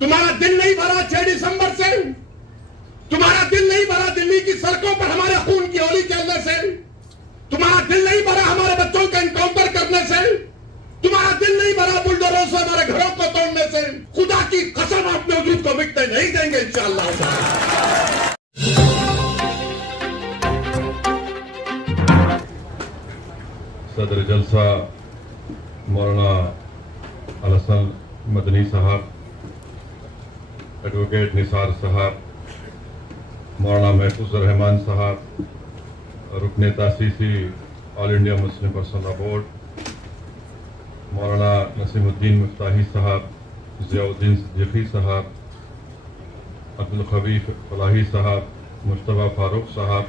तुम्हारा दिल नहीं भरा 6 दिसंबर से, तुम्हारा दिल नहीं भरा दिल्ली की सड़कों पर हमारे खून की होली खेलने से, तुम्हारा दिल नहीं भरा हमारे बच्चों का एनकाउंटर करने से, तुम्हारा दिल नहीं भरा बुलडोजरों से हमारे घरों को तोड़ने से। खुदा की कसम अपने वजूद को मिटने नहीं देंगे इंशाअल्लाह। सदर जलसा मौलाना अलहसन मदनी साहब, एडवोकेट निसार साहब, मौलाना महफूज रहमान साहब, रुकने तासीसी all India Muslim personal board, Maulana Naseemuddin मुफ्ताही साहब, ज़ियाउद्दीन सिद्दीकी साहब, अब्दुल खबीर फलाही साहब, मुश्तबा फारूक साहब,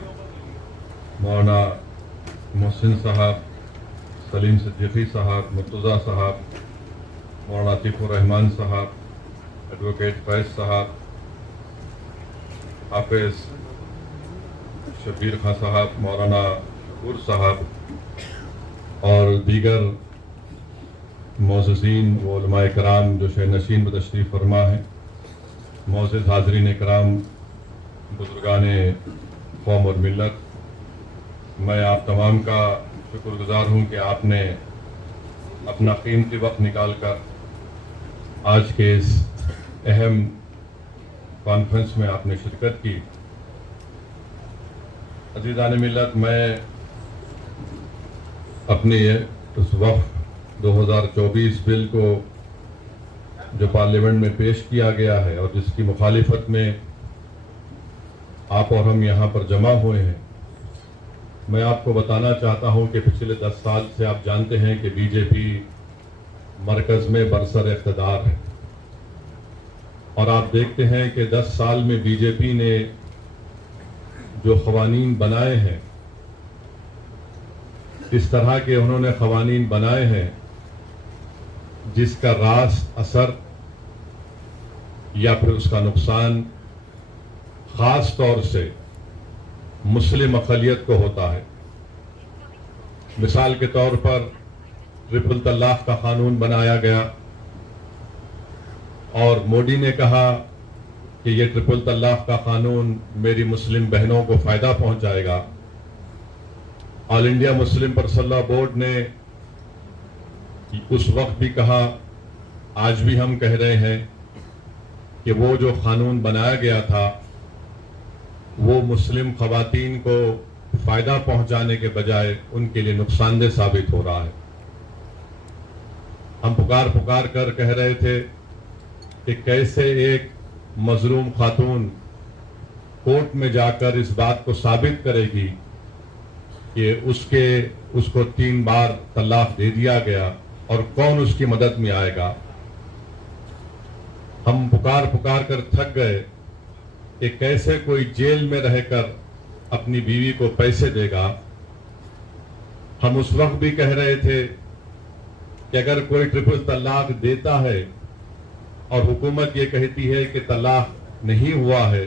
मौलाना मोहसिन साहब, सलीम सिद्दीकी साहब, मुर्तज़ा साहब, मौलाना अतीकुर रहमान साहब, एडवोकेट फैज साहब, हाफिज शबीर खां साहब, मौलाना शकूर साहब और दीगर मोअज़्ज़ीन व उलमाए कराम जो शहनशीन व तशरीफ़ फरमा हैं, मोअज़्ज़ज़ हाज़रीन कराम, बुज़ुर्गाने कौम और मिल्लत, मैं आप तमाम का शुक्रगुज़ार हूँ कि आपने अपना कीमती वक्त निकाल कर आज के इस अहम कॉन्फ्रेंस में आपने शिरकत की। अज़ीज़ान मिल्लत, मैं अपने उस वक्त 2024 बिल को जो पार्लियामेंट में पेश किया गया है और जिसकी मुखालिफत में आप और हम यहाँ पर जमा हुए हैं, मैं आपको बताना चाहता हूँ कि पिछले 10 साल से आप जानते हैं कि बीजेपी मरकज़ में बरसर इक़्तिदार है और आप देखते हैं कि 10 साल में बीजेपी ने जो क़वानीन बनाए हैं, इस तरह के उन्होंने क़वानीन बनाए हैं जिसका रास्त असर या फिर उसका नुकसान ख़ास तौर से मुस्लिम अक़लियत को होता है। मिसाल के तौर पर ट्रिपल तलाक़ का कानून बनाया गया और मोदी ने कहा कि ये ट्रिपल तलाक़ का कानून मेरी मुस्लिम बहनों को फ़ायदा पहुंचाएगा। All India Muslim personal board ने उस वक्त भी कहा, आज भी हम कह रहे हैं कि वो जो कानून बनाया गया था वो मुस्लिम ख़वातीन को फ़ायदा पहुंचाने के बजाय उनके लिए नुकसानदेह साबित हो रहा है। हम पुकार पुकार कर कह रहे थे कि कैसे एक मजलूम खातून कोर्ट में जाकर इस बात को साबित करेगी कि उसको 3 बार तलाक दे दिया गया और कौन उसकी मदद में आएगा। हम पुकार पुकार कर थक गए कि कैसे कोई जेल में रहकर अपनी बीवी को पैसे देगा। हम उस वक्त भी कह रहे थे कि अगर कोई ट्रिपल तलाक देता है और हुकूमत ये कहती है कि तलाक नहीं हुआ है,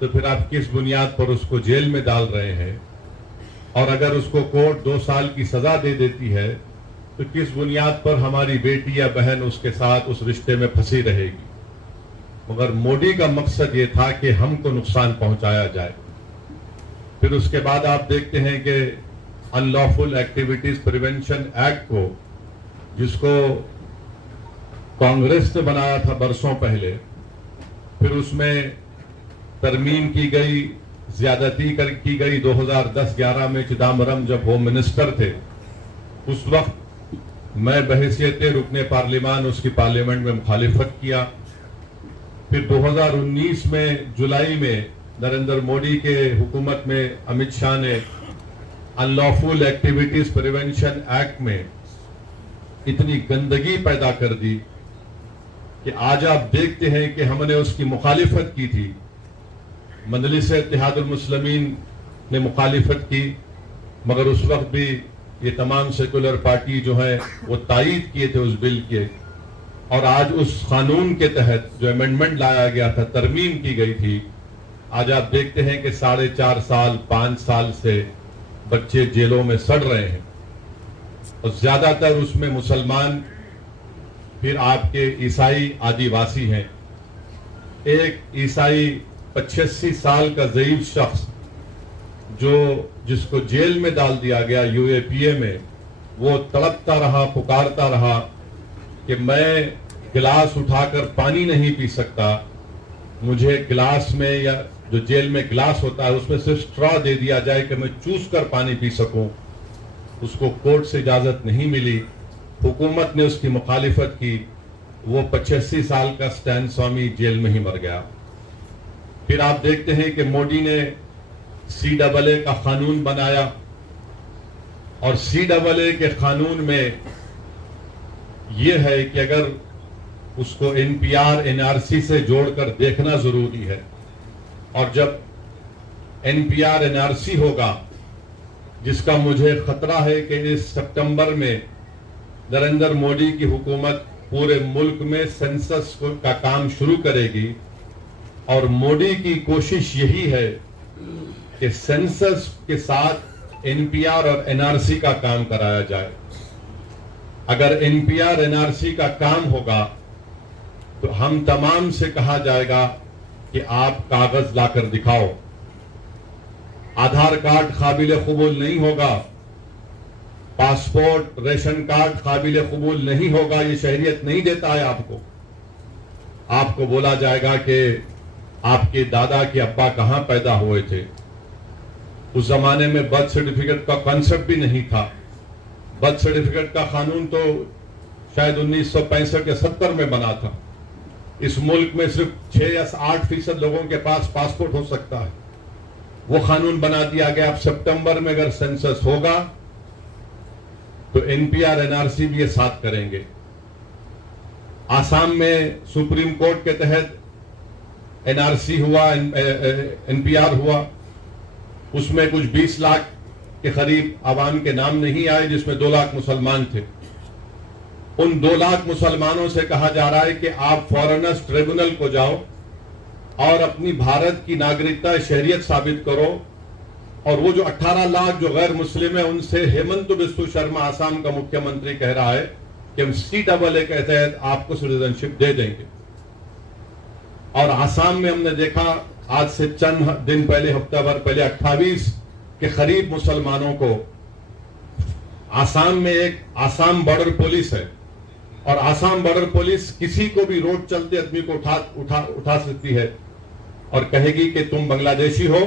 तो फिर आप किस बुनियाद पर उसको जेल में डाल रहे हैं, और अगर उसको कोर्ट 2 साल की सजा दे देती है तो किस बुनियाद पर हमारी बेटी या बहन उसके साथ उस रिश्ते में फंसी रहेगी। मगर मोदी का मकसद ये था कि हमको नुकसान पहुंचाया जाए। फिर उसके बाद आप देखते हैं कि अनलॉफुल एक्टिविटीज प्रिवेंशन एक्ट को, जिसको कांग्रेस ने बनाया था बरसों पहले, फिर उसमें तरमीम की गई, ज्यादती की गई 2010-11 में। चिदम्बरम जब होम मिनिस्टर थे उस वक्त मैं बहैसियत रुकने पार्लियामान उसकी पार्लियामेंट में मुखालिफत किया। फिर 2019 में जुलाई में नरेंद्र मोदी के हुकूमत में अमित शाह ने अनलॉफुल एक्टिविटीज प्रिवेंशन एक्ट में इतनी गंदगी पैदा कर दी कि आज आप देखते हैं कि हमने उसकी मुखालिफत की थी। मजलिस इत्तेहादुल मुस्लिमीन ने मुखालिफत की, मगर उस वक्त भी ये तमाम सेकुलर पार्टी जो है वो तायीद किए थे उस बिल के। और आज उस कानून के तहत जो अमेंडमेंट लाया गया था, तरमीम की गई थी, आज आप देखते हैं कि 4.5 साल 5 साल से बच्चे जेलों में सड़ रहे हैं और ज्यादातर उसमें मुसलमान, फिर आपके ईसाई, आदिवासी हैं। एक ईसाई 85 साल का ज़ईफ शख्स जिसको जेल में डाल दिया गया यूएपीए में, वो तड़पता रहा, पुकारता रहा कि मैं गिलास उठाकर पानी नहीं पी सकता, मुझे गिलास में, या जो जेल में गिलास होता है उसमें सिर्फ स्ट्रॉ दे दिया जाए कि मैं चूस कर पानी पी सकूं। उसको कोर्ट से इजाजत नहीं मिली, हुकूमत ने उसकी मुखालिफत की, वो 85 साल का स्टैन स्वामी जेल में ही मर गया। फिर आप देखते हैं कि मोदी ने CAA का कानून बनाया, और CAA के कानून में यह है कि अगर उसको NPR NRC से जोड़कर देखना जरूरी है, और जब NPR NRC होगा, जिसका मुझे खतरा है कि इस सितंबर में नरेंद्र मोदी की हुकूमत पूरे मुल्क में सेंसस का काम शुरू करेगी, और मोदी की कोशिश यही है कि सेंसस के साथ NPR और NRC का काम कराया जाए। अगर NPR NRC का काम होगा तो हम तमाम से कहा जाएगा कि आप कागज लाकर दिखाओ। आधार कार्ड काबिल कबूल नहीं होगा, पासपोर्ट, रेशन कार्ड काबिल कबूल नहीं होगा, ये शहरियत नहीं देता है आपको। आपको बोला जाएगा कि आपके दादा के अब्बा कहां पैदा हुए थे। उस जमाने में बर्थ सर्टिफिकेट का कॉन्सेप्ट भी नहीं था। बर्थ सर्टिफिकेट का कानून तो शायद 1965 या 70 में बना था। इस मुल्क में सिर्फ 6 या 8% लोगों के पास पासपोर्ट हो सकता है। वो कानून बना दिया गया। अब सितंबर में अगर सेंसस होगा तो NPR NRC भी ये साथ करेंगे। आसाम में सुप्रीम कोर्ट के तहत NRC हुआ, NPR हुआ, उसमें कुछ 20 लाख के करीब आवाम के नाम नहीं आए, जिसमें 2 लाख मुसलमान थे। उन 2 लाख मुसलमानों से कहा जा रहा है कि आप फॉरेनर्स ट्रिब्यूनल को जाओ और अपनी भारत की नागरिकता, शहरियत साबित करो, और वो जो 18 लाख जो गैर मुस्लिम है उनसे हेमंत बिस्व शर्मा आसाम का मुख्यमंत्री कह रहा है कि हम CAA के तहत आपको सिटीजनशिप दे देंगे। और आसाम में हमने देखा आज से चंद दिन पहले, हफ्ता भर पहले 28 के करीब मुसलमानों को, आसाम में एक आसाम बॉर्डर पुलिस है, और आसाम बॉर्डर पुलिस किसी को भी रोड चलते आदमी को उठा सकती है और कहेगी कि तुम बांग्लादेशी हो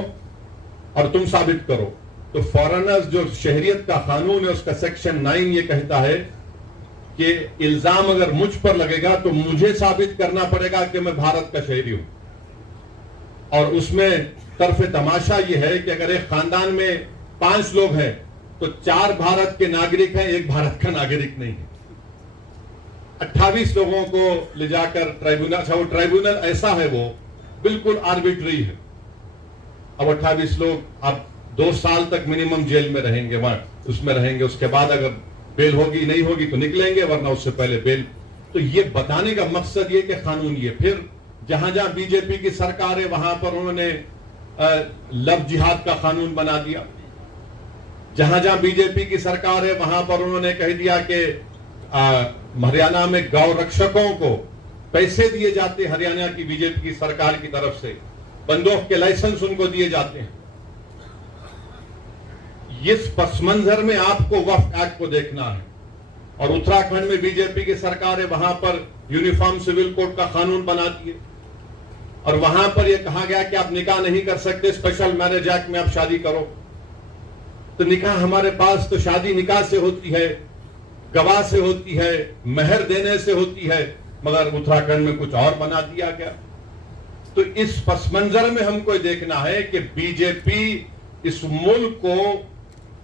और तुम साबित करो। तो फॉरेनर्स जो शहरियत का कानून है उसका सेक्शन 9 ये कहता है कि इल्जाम अगर मुझ पर लगेगा तो मुझे साबित करना पड़ेगा कि मैं भारत का शहरी हूं। और उसमें तरफे तमाशा ये है कि अगर एक खानदान में 5 लोग हैं तो 4 भारत के नागरिक हैं, 1 भारत का नागरिक नहीं है। 28 लोगों को ले जाकर ट्राइब्यूनल, अच्छा वो ट्राइब्यूनल ऐसा है, वो बिल्कुल आर्बिट्री है। अब 28 लोग अब 2 साल तक मिनिमम जेल में रहेंगे, वहां उसमें रहेंगे। उसके बाद अगर बेल होगी नहीं होगी तो निकलेंगे, वरना उससे पहले बेल। तो ये बताने का मकसद ये कि कानून ये, फिर जहां जहां बीजेपी की सरकार है वहां पर उन्होंने लव जिहाद का कानून बना दिया। जहां जहां बीजेपी की सरकार है वहां पर उन्होंने कह दिया कि हरियाणा में गौ रक्षकों को पैसे दिए जाते, हरियाणा की बीजेपी की सरकार की तरफ से बंदूक के लाइसेंस उनको दिए जाते हैं। इस पस मंजर में आपको वक्फ एक्ट को देखना है। और उत्तराखंड में बीजेपी की सरकार है, वहां पर यूनिफॉर्म सिविल कोड का कानून बना दिए, और वहां पर यह कहा गया कि आप निकाह नहीं कर सकते, स्पेशल मैरिज एक्ट में आप शादी करो। तो निकाह हमारे पास तो शादी निकाह से होती है, गवाह से होती है, मेहर देने से होती है, मगर उत्तराखंड में कुछ और बना दिया गया। तो इस पस मंजर में हमको देखना है कि बीजेपी इस मुल्क को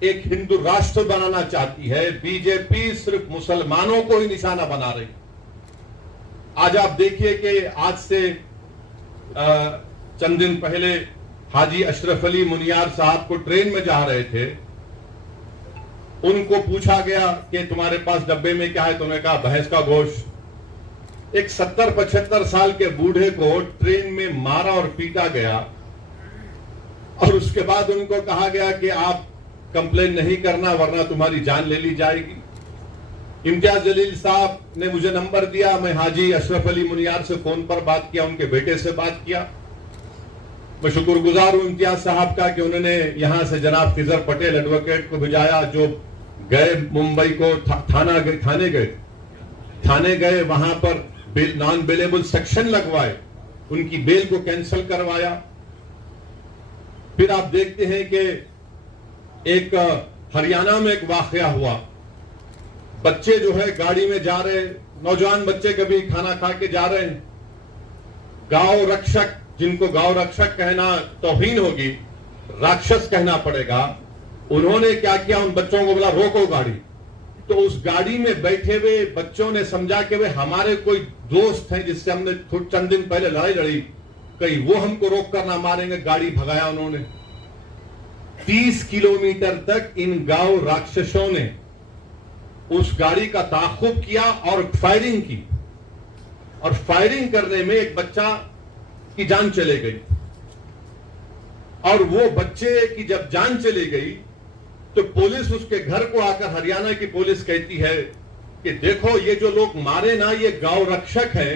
एक हिंदू राष्ट्र बनाना चाहती है। बीजेपी सिर्फ मुसलमानों को ही निशाना बना रही। आज आप देखिए कि आज से चंद दिन पहले हाजी अशरफ अली मुनियार साहब को ट्रेन में जा रहे थे, उनको पूछा गया कि तुम्हारे पास डब्बे में क्या है, तो उन्होंने कहा भैंस का गोश्त। एक 70-75 साल के बूढ़े को ट्रेन में मारा और पीटा गया, और उसके बाद उनको कहा गया कि आप कंप्लेन नहीं करना वरना तुम्हारी जान ले ली जाएगी। इम्तियाज जलील साहब ने मुझे नंबर दिया, मैं हाजी अशरफ अली मुनियार से फोन पर बात किया, उनके बेटे से बात किया। मैं शुक्रगुजार हूं इम्तियाज साहब का कि उन्होंने यहां से जनाब खिजर पटेल एडवोकेट को भिजाया, जो गए मुंबई को थाने गए, वहां पर नॉन बेलेबल सेक्शन लगवाए, उनकी बेल को कैंसिल करवाया। फिर आप देखते हैं कि एक हरियाणा में एक वाकया हुआ, बच्चे जो है गाड़ी में जा रहे, नौजवान बच्चे कभी खाना खा के जा रहे हैं, गांव रक्षक, जिनको गांव रक्षक कहना तौहीन होगी, राक्षस कहना पड़ेगा, उन्होंने क्या किया, उन बच्चों को बोला रोको गाड़ी। तो उस गाड़ी में बैठे हुए बच्चों ने समझा कि वे हमारे कोई दोस्त हैं जिससे हमने चंद दिन पहले लड़ाई लड़ी, कहीं वो हमको रोक कर ना मारेंगे, गाड़ी भगाया उन्होंने। 30 किलोमीटर तक इन गांव राक्षसों ने उस गाड़ी का ताक़ुब किया और फायरिंग की, और फायरिंग करने में एक बच्चा की जान चली गई। और वो बच्चे की जब जान चली गई तो पुलिस उसके घर को आकर, हरियाणा की पुलिस कहती है कि देखो ये जो लोग मारे ना, ये गांव रक्षक हैं,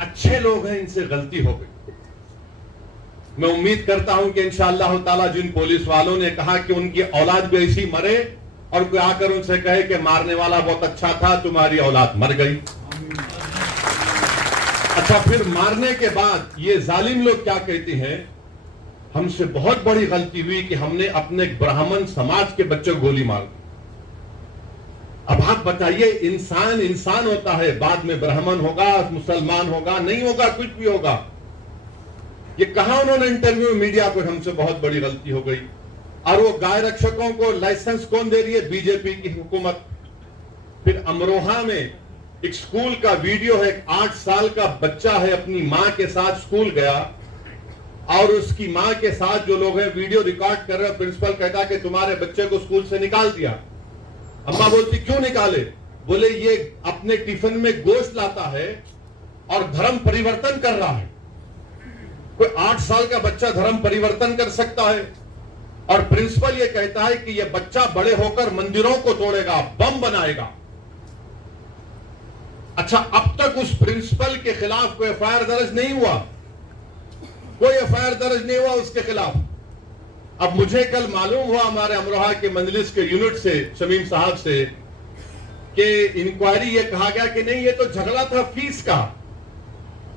अच्छे लोग हैं, इनसे गलती हो गई। मैं उम्मीद करता हूं कि इंशाअल्लाह ताला जिन पुलिस वालों ने कहा कि उनकी औलाद भी ऐसी मरे, और कोई आकर उनसे कहे कि मारने वाला बहुत अच्छा था, तुम्हारी औलाद मर गई। अच्छा, फिर मारने के बाद ये जालिम लोग क्या कहते हैं, हमसे बहुत बड़ी गलती हुई कि हमने अपने ब्राह्मण समाज के बच्चों को गोली मार दी। अब आप बताइए, इंसान इंसान होता है, बाद में ब्राह्मण होगा, मुसलमान होगा, नहीं होगा, कुछ भी होगा। ये कहा उन्होंने इंटरव्यू में मीडिया को, हमसे बहुत बड़ी गलती हो गई। और वो गाय रक्षकों को लाइसेंस कौन दे रही है? बीजेपी की हुकूमत। फिर अमरोहा में एक स्कूल का वीडियो है, 8 साल का बच्चा है, अपनी मां के साथ स्कूल गया, और उसकी मां के साथ जो लोग हैं वीडियो रिकॉर्ड कर रहे हैं। प्रिंसिपल कहता कि तुम्हारे बच्चे को स्कूल से निकाल दिया। अम्मा बोलती क्यों निकाले? बोले ये अपने टिफिन में गोश्त लाता है और धर्म परिवर्तन कर रहा है। कोई 8 साल का बच्चा धर्म परिवर्तन कर सकता है? और प्रिंसिपल ये कहता है कि यह बच्चा बड़े होकर मंदिरों को तोड़ेगा, बम बनाएगा। अच्छा, अब तक उस प्रिंसिपल के खिलाफ कोई एफआईआर दर्ज नहीं हुआ, कोई एफआईआर दर्ज नहीं हुआ उसके खिलाफ। अब मुझे कल मालूम हुआ हमारे अमरोहा के मंजलिस के यूनिट से, शमीम साहब से, कि इंक्वायरी ये कहा गया कि नहीं, ये तो झगड़ा था फीस का।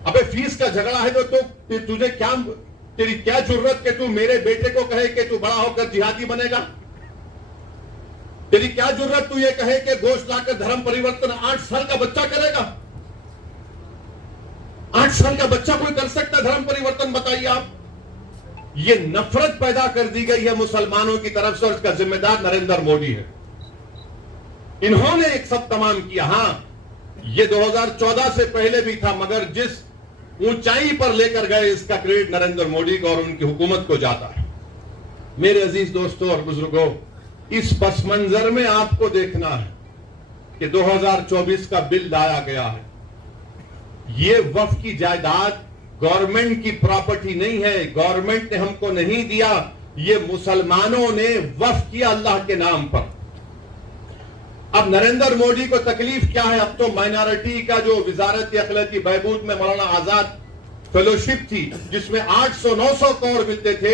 अबे फीस का झगड़ा है तो तुझे क्या, तेरी क्या जरूरत कि तू मेरे बेटे को कहे कि तू बड़ा होकर जिहादी बनेगा? तेरी क्या जरूरत तू ये कहे कि गोश्त लाकर धर्म परिवर्तन 8 साल का बच्चा करेगा? 8 साल का बच्चा कोई कर सकता है धर्म परिवर्तन? बताइए आप। ये नफरत पैदा कर दी गई है मुसलमानों की तरफ से, और इसका जिम्मेदार नरेंद्र मोदी है। इन्होंने एक सब तमाम किया। हां, ये 2014 से पहले भी था, मगर जिस ऊंचाई पर लेकर गए इसका क्रेडिट नरेंद्र मोदी को और उनकी हुकूमत को जाता है। मेरे अजीज दोस्तों और बुजुर्गों, इस पस मंजर में आपको देखना है कि 2024 का बिल लाया गया है। ये वक्फ की जायदाद गवर्नमेंट की प्रॉपर्टी नहीं है, गवर्नमेंट ने हमको नहीं दिया, ये मुसलमानों ने वक्फ किया अल्लाह के नाम पर। अब नरेंद्र मोदी को तकलीफ क्या है? अब तो माइनॉरिटी का जो वजारत अखलाकी बहबूद में मौलाना आजाद फेलोशिप थी, जिसमें 800-900 करोड़ मिलते थे,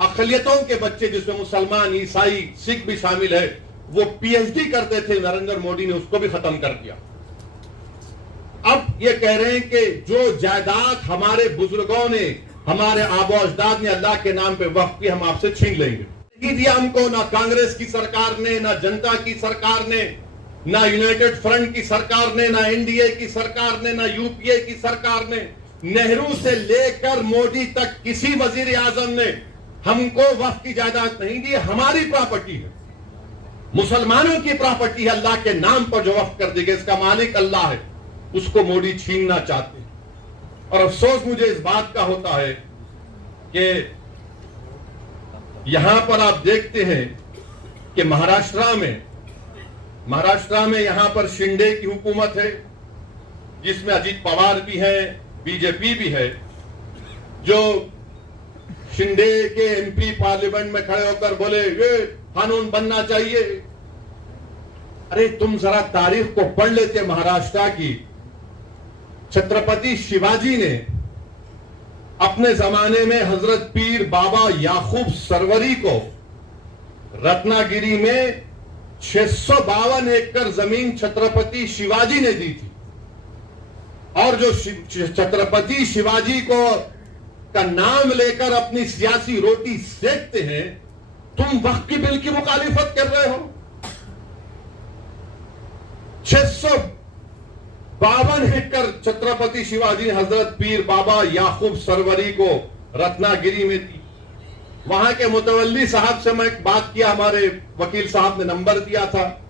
अकलियतों के बच्चे जिसमें मुसलमान, ईसाई, सिख भी शामिल है, वो पीएचडी करते थे, नरेंद्र मोदी ने उसको भी खत्म कर दिया। अब ये कह रहे हैं कि जो जायदाद हमारे बुजुर्गों ने, हमारे आबो अजदाद ने अल्लाह के नाम पे वक्फ की, हम आपसे छीन लेंगे। नहीं दिया हमको, ना कांग्रेस की सरकार ने, ना जनता की सरकार ने, ना यूनाइटेड फ्रंट की सरकार ने, ना एनडीए की सरकार ने, ना यूपीए की सरकार ने, नेहरू से लेकर मोदी तक किसी वजीर आजम ने हमको वक्फ की जायदाद नहीं दी। हमारी प्रॉपर्टी है, मुसलमानों की प्रॉपर्टी है, अल्लाह के नाम पर जो वक्फ कर दी गई, इसका मालिक अल्लाह है, उसको मोदी छीनना चाहते हैं। और अफसोस मुझे इस बात का होता है कि यहां पर आप देखते हैं कि महाराष्ट्र में यहां पर शिंदे की हुकूमत है, जिसमें अजीत पवार भी है, बीजेपी भी है, जो शिंदे के एमपी पार्लियामेंट में खड़े होकर बोले ये कानून बनना चाहिए। अरे तुम जरा तारीख को पढ़ लेते महाराष्ट्र की। छत्रपति शिवाजी ने अपने जमाने में हजरत पीर बाबा याकूब सरवरी को रत्नागिरी में 652 एकड़ जमीन छत्रपति शिवाजी ने दी थी। और जो छत्रपति शिवाजी को का नाम लेकर अपनी सियासी रोटी सेकते हैं, तुम वक्फ की बिल की मुखालिफत कर रहे हो। 652 एकड़ छत्रपति शिवाजी ने हजरत पीर बाबा याकूब सरवरी को रत्नागिरी में दी। वहां के मुतवल्ली साहब से मैं एक बात किया, हमारे वकील साहब ने नंबर दिया था।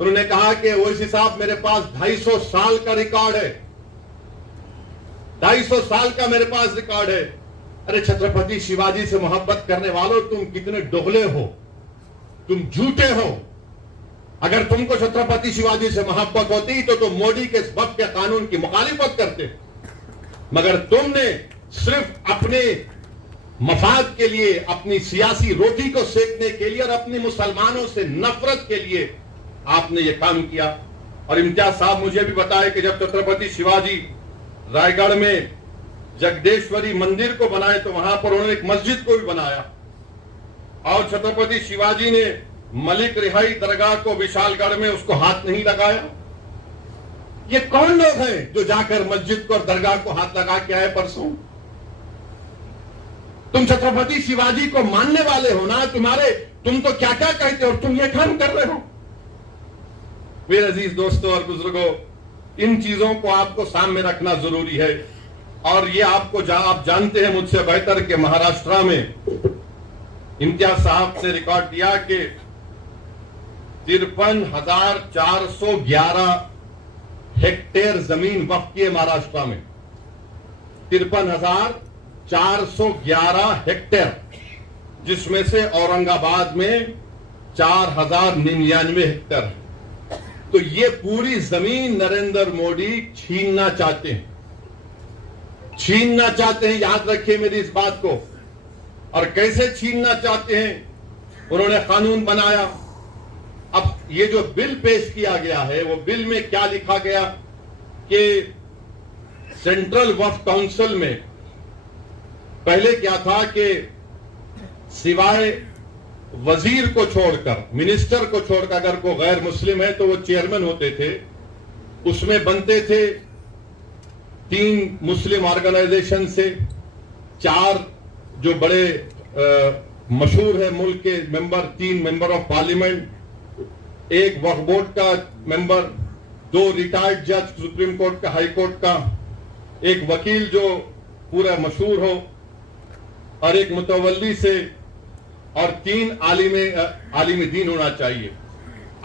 उन्होंने कहा कि ओवैसी साहब मेरे पास 250 साल का रिकॉर्ड है, 250 साल का मेरे पास रिकॉर्ड है। अरे छत्रपति शिवाजी से मोहब्बत करने वालों, तुम कितने दोगले हो, तुम झूठे हो। अगर तुमको छत्रपति शिवाजी से मोहब्बत होती तो तुम मोदी के इस वक्फ के कानून की मुखालिफत करते, मगर तुमने सिर्फ अपने मफाद के लिए, अपनी सियासी रोटी को सेकने के लिए और अपनी मुसलमानों से नफरत के लिए आपने यह काम किया। और इम्तियाज साहब मुझे भी बताए कि जब छत्रपति शिवाजी रायगढ़ में जगदेश्वरी मंदिर को बनाए तो वहां पर उन्होंने एक मस्जिद को भी बनाया। और छत्रपति शिवाजी ने मलिक रिहाई दरगाह को विशालगढ़ में उसको हाथ नहीं लगाया। ये कौन लोग हैं जो जाकर मस्जिद को और दरगाह को हाथ लगा के आए परसों? तुम छत्रपति शिवाजी को मानने वाले हो ना, तुम तो क्या क्या कहते हो और तुम ये काम कर रहे हो। मेरे अजीज दोस्तों और बुजुर्गों, इन चीजों को आपको सामने रखना जरूरी है। और ये आप जानते हैं मुझसे बेहतर कि महाराष्ट्र में इम्तियाज साहब ने रिकॉर्ड दिया कि 53,411 हेक्टेयर जमीन वक्फ की है महाराष्ट्र में। 53,411 हेक्टेयर, जिसमें से औरंगाबाद में 4,099 हेक्टेयर है। तो ये पूरी जमीन नरेंद्र मोदी छीनना चाहते हैं, याद रखिए मेरी इस बात को। और कैसे छीनना चाहते हैं? उन्होंने कानून बनाया। अब ये जो बिल पेश किया गया है, वो बिल में क्या लिखा गया कि सेंट्रल वक्फ काउंसिल में पहले क्या था कि सिवाय वजीर को छोड़कर, मिनिस्टर को छोड़कर, अगर कोई गैर मुस्लिम है तो वो चेयरमैन होते थे। उसमें बनते थे 3 मुस्लिम ऑर्गेनाइजेशन से, 4 जो बड़े मशहूर है मुल्क के member, 3 member of parliament, 1 Waqf board का मेंबर, 2 रिटायर्ड जज सुप्रीम कोर्ट का, हाई कोर्ट का, 1 वकील जो पूरा मशहूर हो, और 1 मुतवल्ली से, और 3 आलिम दीन होना चाहिए।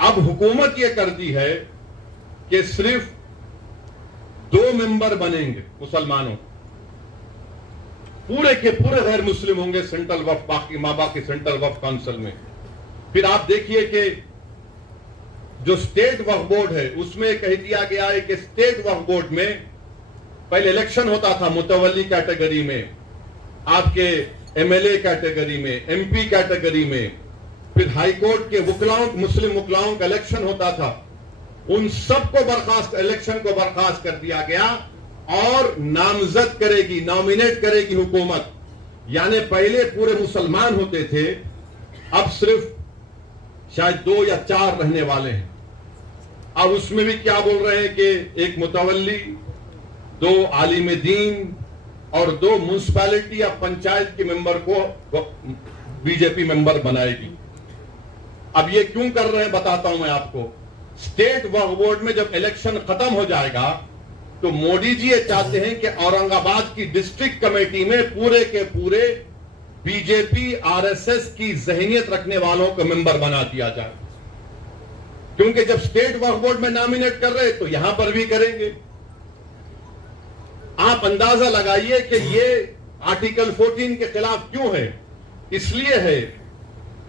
अब हुकूमत यह करती है कि सिर्फ 2 मेंबर बनेंगे मुसलमानों, पूरे के पूरे गैर मुस्लिम होंगे सेंट्रल वक्फ, बाकी सेंट्रल वक्फ काउंसिल में। फिर आप देखिए कि जो स्टेट वक्फ बोर्ड है उसमें कह दिया गया है कि स्टेट वक्फ बोर्ड में पहले इलेक्शन होता था मुतवल्ली कैटेगरी में, आपके एमएलए कैटेगरी में, एमपी कैटेगरी में, फिर हाई कोर्ट के वकलाओं, मुस्लिम वकलाओं का इलेक्शन होता था। उन सबको बर्खास्त, इलेक्शन को बर्खास्त कर दिया गया और नामजद करेगी, नॉमिनेट करेगी हुकूमत। यानी पहले पूरे मुसलमान होते थे, अब सिर्फ शायद 2 या 4 रहने वाले हैं। अब उसमें भी क्या बोल रहे हैं कि 1 मुतवल्ली, 2 आलिम दीन और 2 म्युनिसिपैलिटी या पंचायत के मेंबर को बीजेपी मेंबर बनाएगी। अब ये क्यों कर रहे हैं बताता हूं मैं आपको। स्टेट वक्फ बोर्ड में जब इलेक्शन खत्म हो जाएगा तो मोदी जी ये चाहते हैं कि औरंगाबाद की डिस्ट्रिक्ट कमेटी में पूरे के पूरे बीजेपी आरएसएस की जहनियत रखने वालों को मेंबर बना दिया जाए, क्योंकि जब स्टेट वक्फ बोर्ड में नॉमिनेट कर रहे तो यहां पर भी करेंगे। आप अंदाजा लगाइए कि ये आर्टिकल 14 के खिलाफ क्यों है। इसलिए है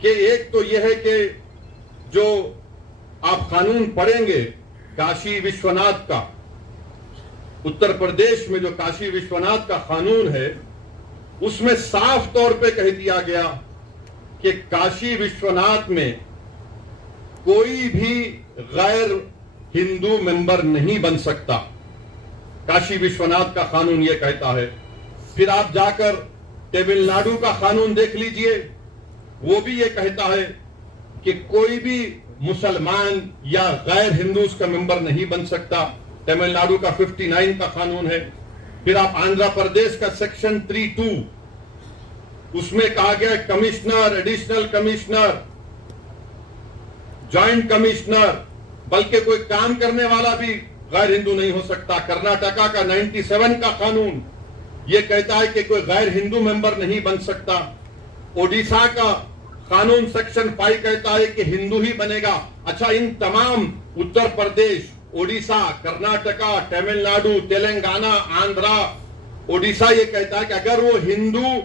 कि एक तो यह है कि जो आप कानून पढ़ेंगे काशी विश्वनाथ का, उत्तर प्रदेश में जो काशी विश्वनाथ का कानून है, उसमें साफ तौर पे कह दिया गया कि काशी विश्वनाथ में कोई भी गैर हिंदू मेंबर नहीं बन सकता। काशी विश्वनाथ का कानून यह कहता है। फिर आप जाकर तमिलनाडु का कानून देख लीजिए, वो भी ये कहता है कि कोई भी मुसलमान या गैर हिंदू उसका मेंबर नहीं बन सकता। तमिलनाडु का 59 का कानून है। फिर आप आंध्र प्रदेश का सेक्शन 3(2), उसमें कहा गया commissioner, additional commissioner, joint commissioner, बल्कि कोई काम करने वाला भी गैर हिंदू नहीं हो सकता। कर्नाटका का 97 का कानून यह कहता है कि कोई गैर हिंदू मेंबर नहीं बन सकता। ओडिशा का कानून सेक्शन 5 कहता है कि हिंदू ही बनेगा। अच्छा, इन तमाम उत्तर प्रदेश, ओडिशा, कर्नाटका, तमिलनाडु, तेलंगाना, आंध्रा, ओडिशा ये कहता है कि अगर वो हिंदू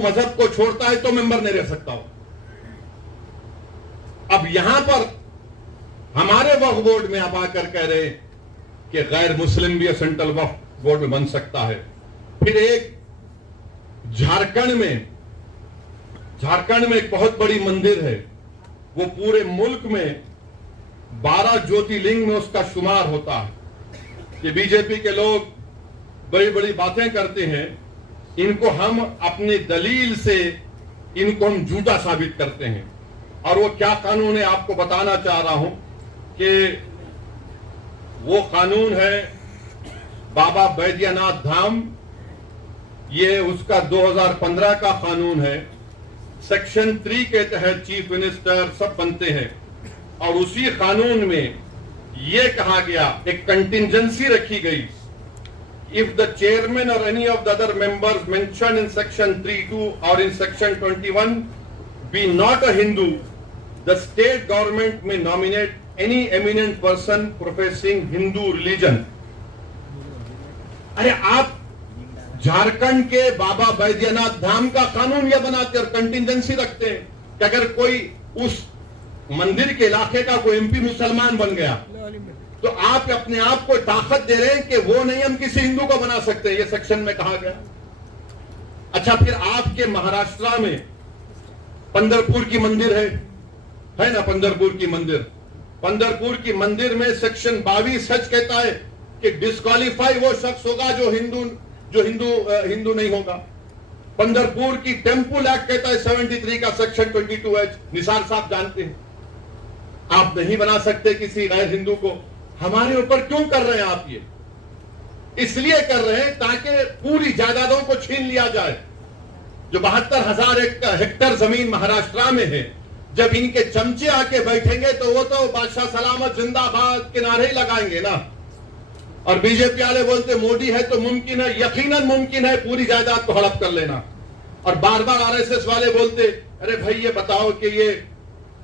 मजहब को छोड़ता है तो मेंबर नहीं रह सकता हो। अब यहां पर हमारे वक्फ बोर्ड में आप आकर कह रहे हैं कि गैर मुस्लिम भी सेंट्रल वक्फ बोर्ड में बन सकता है। फिर एक झारखंड में एक बहुत बड़ी मंदिर है, वो पूरे मुल्क में 12 ज्योतिर्लिंग में उसका शुमार होता है। ये बीजेपी के लोग बड़ी बड़ी बातें करते हैं, इनको हम अपनी दलील से इनको हम झूठा साबित करते हैं। और वो क्या कानून है आपको बताना चाह रहा हूं कि वो कानून है बाबा बैद्यनाथ धाम। ये उसका 2015 का कानून है। सेक्शन 3 के तहत चीफ मिनिस्टर सब बनते हैं और उसी कानून में यह कहा गया, एक कंटिजेंसी रखी गई, इफ द चेयरमैन और any of the other members mentioned in section 3(2) और in section 21 be not a Hindu, the state government में nominate any eminent person professing Hindu religion. अरे आप झारखंड के बाबा बैद्यनाथ धाम का कानून यह बनाते और कंटिजेंसी रखते हैं कि अगर कोई उस मंदिर के इलाके का कोई एमपी मुसलमान बन गया तो आप अपने आप को ताकत दे रहे हैं कि वो नहीं हम किसी हिंदू को बना सकते, ये सेक्शन में कहा गया। अच्छा, फिर आपके महाराष्ट्र में पंढरपुर की मंदिर है ना, पंढरपुर की मंदिर में सेक्शन 22 सच कहता है कि डिस्क्वालीफाई वो शख्स होगा जो हिंदू नहीं होगा। पंढरपुर की टेम्पल एक्ट कहता है 73 का सेक्शन 22H, निसार साहब जानते हैं। आप नहीं बना सकते किसी गैर हिंदू को। हमारे ऊपर क्यों कर रहे हैं आप ये? इसलिए कर रहे हैं ताकि पूरी जायदादों को छीन लिया जाए। जो 72,000 हेक्टेयर जमीन महाराष्ट्र में है, जब इनके चमचे आके बैठेंगे तो वो तो बादशाह सलामत जिंदाबाद के नारे ही लगाएंगे ना। और बीजेपी वाले बोलते मोदी है तो मुमकिन है, यकीनन मुमकिन है पूरी जायदाद को हड़प कर लेना। और बार बार आरएसएस वाले बोलते अरे भाई ये बताओ कि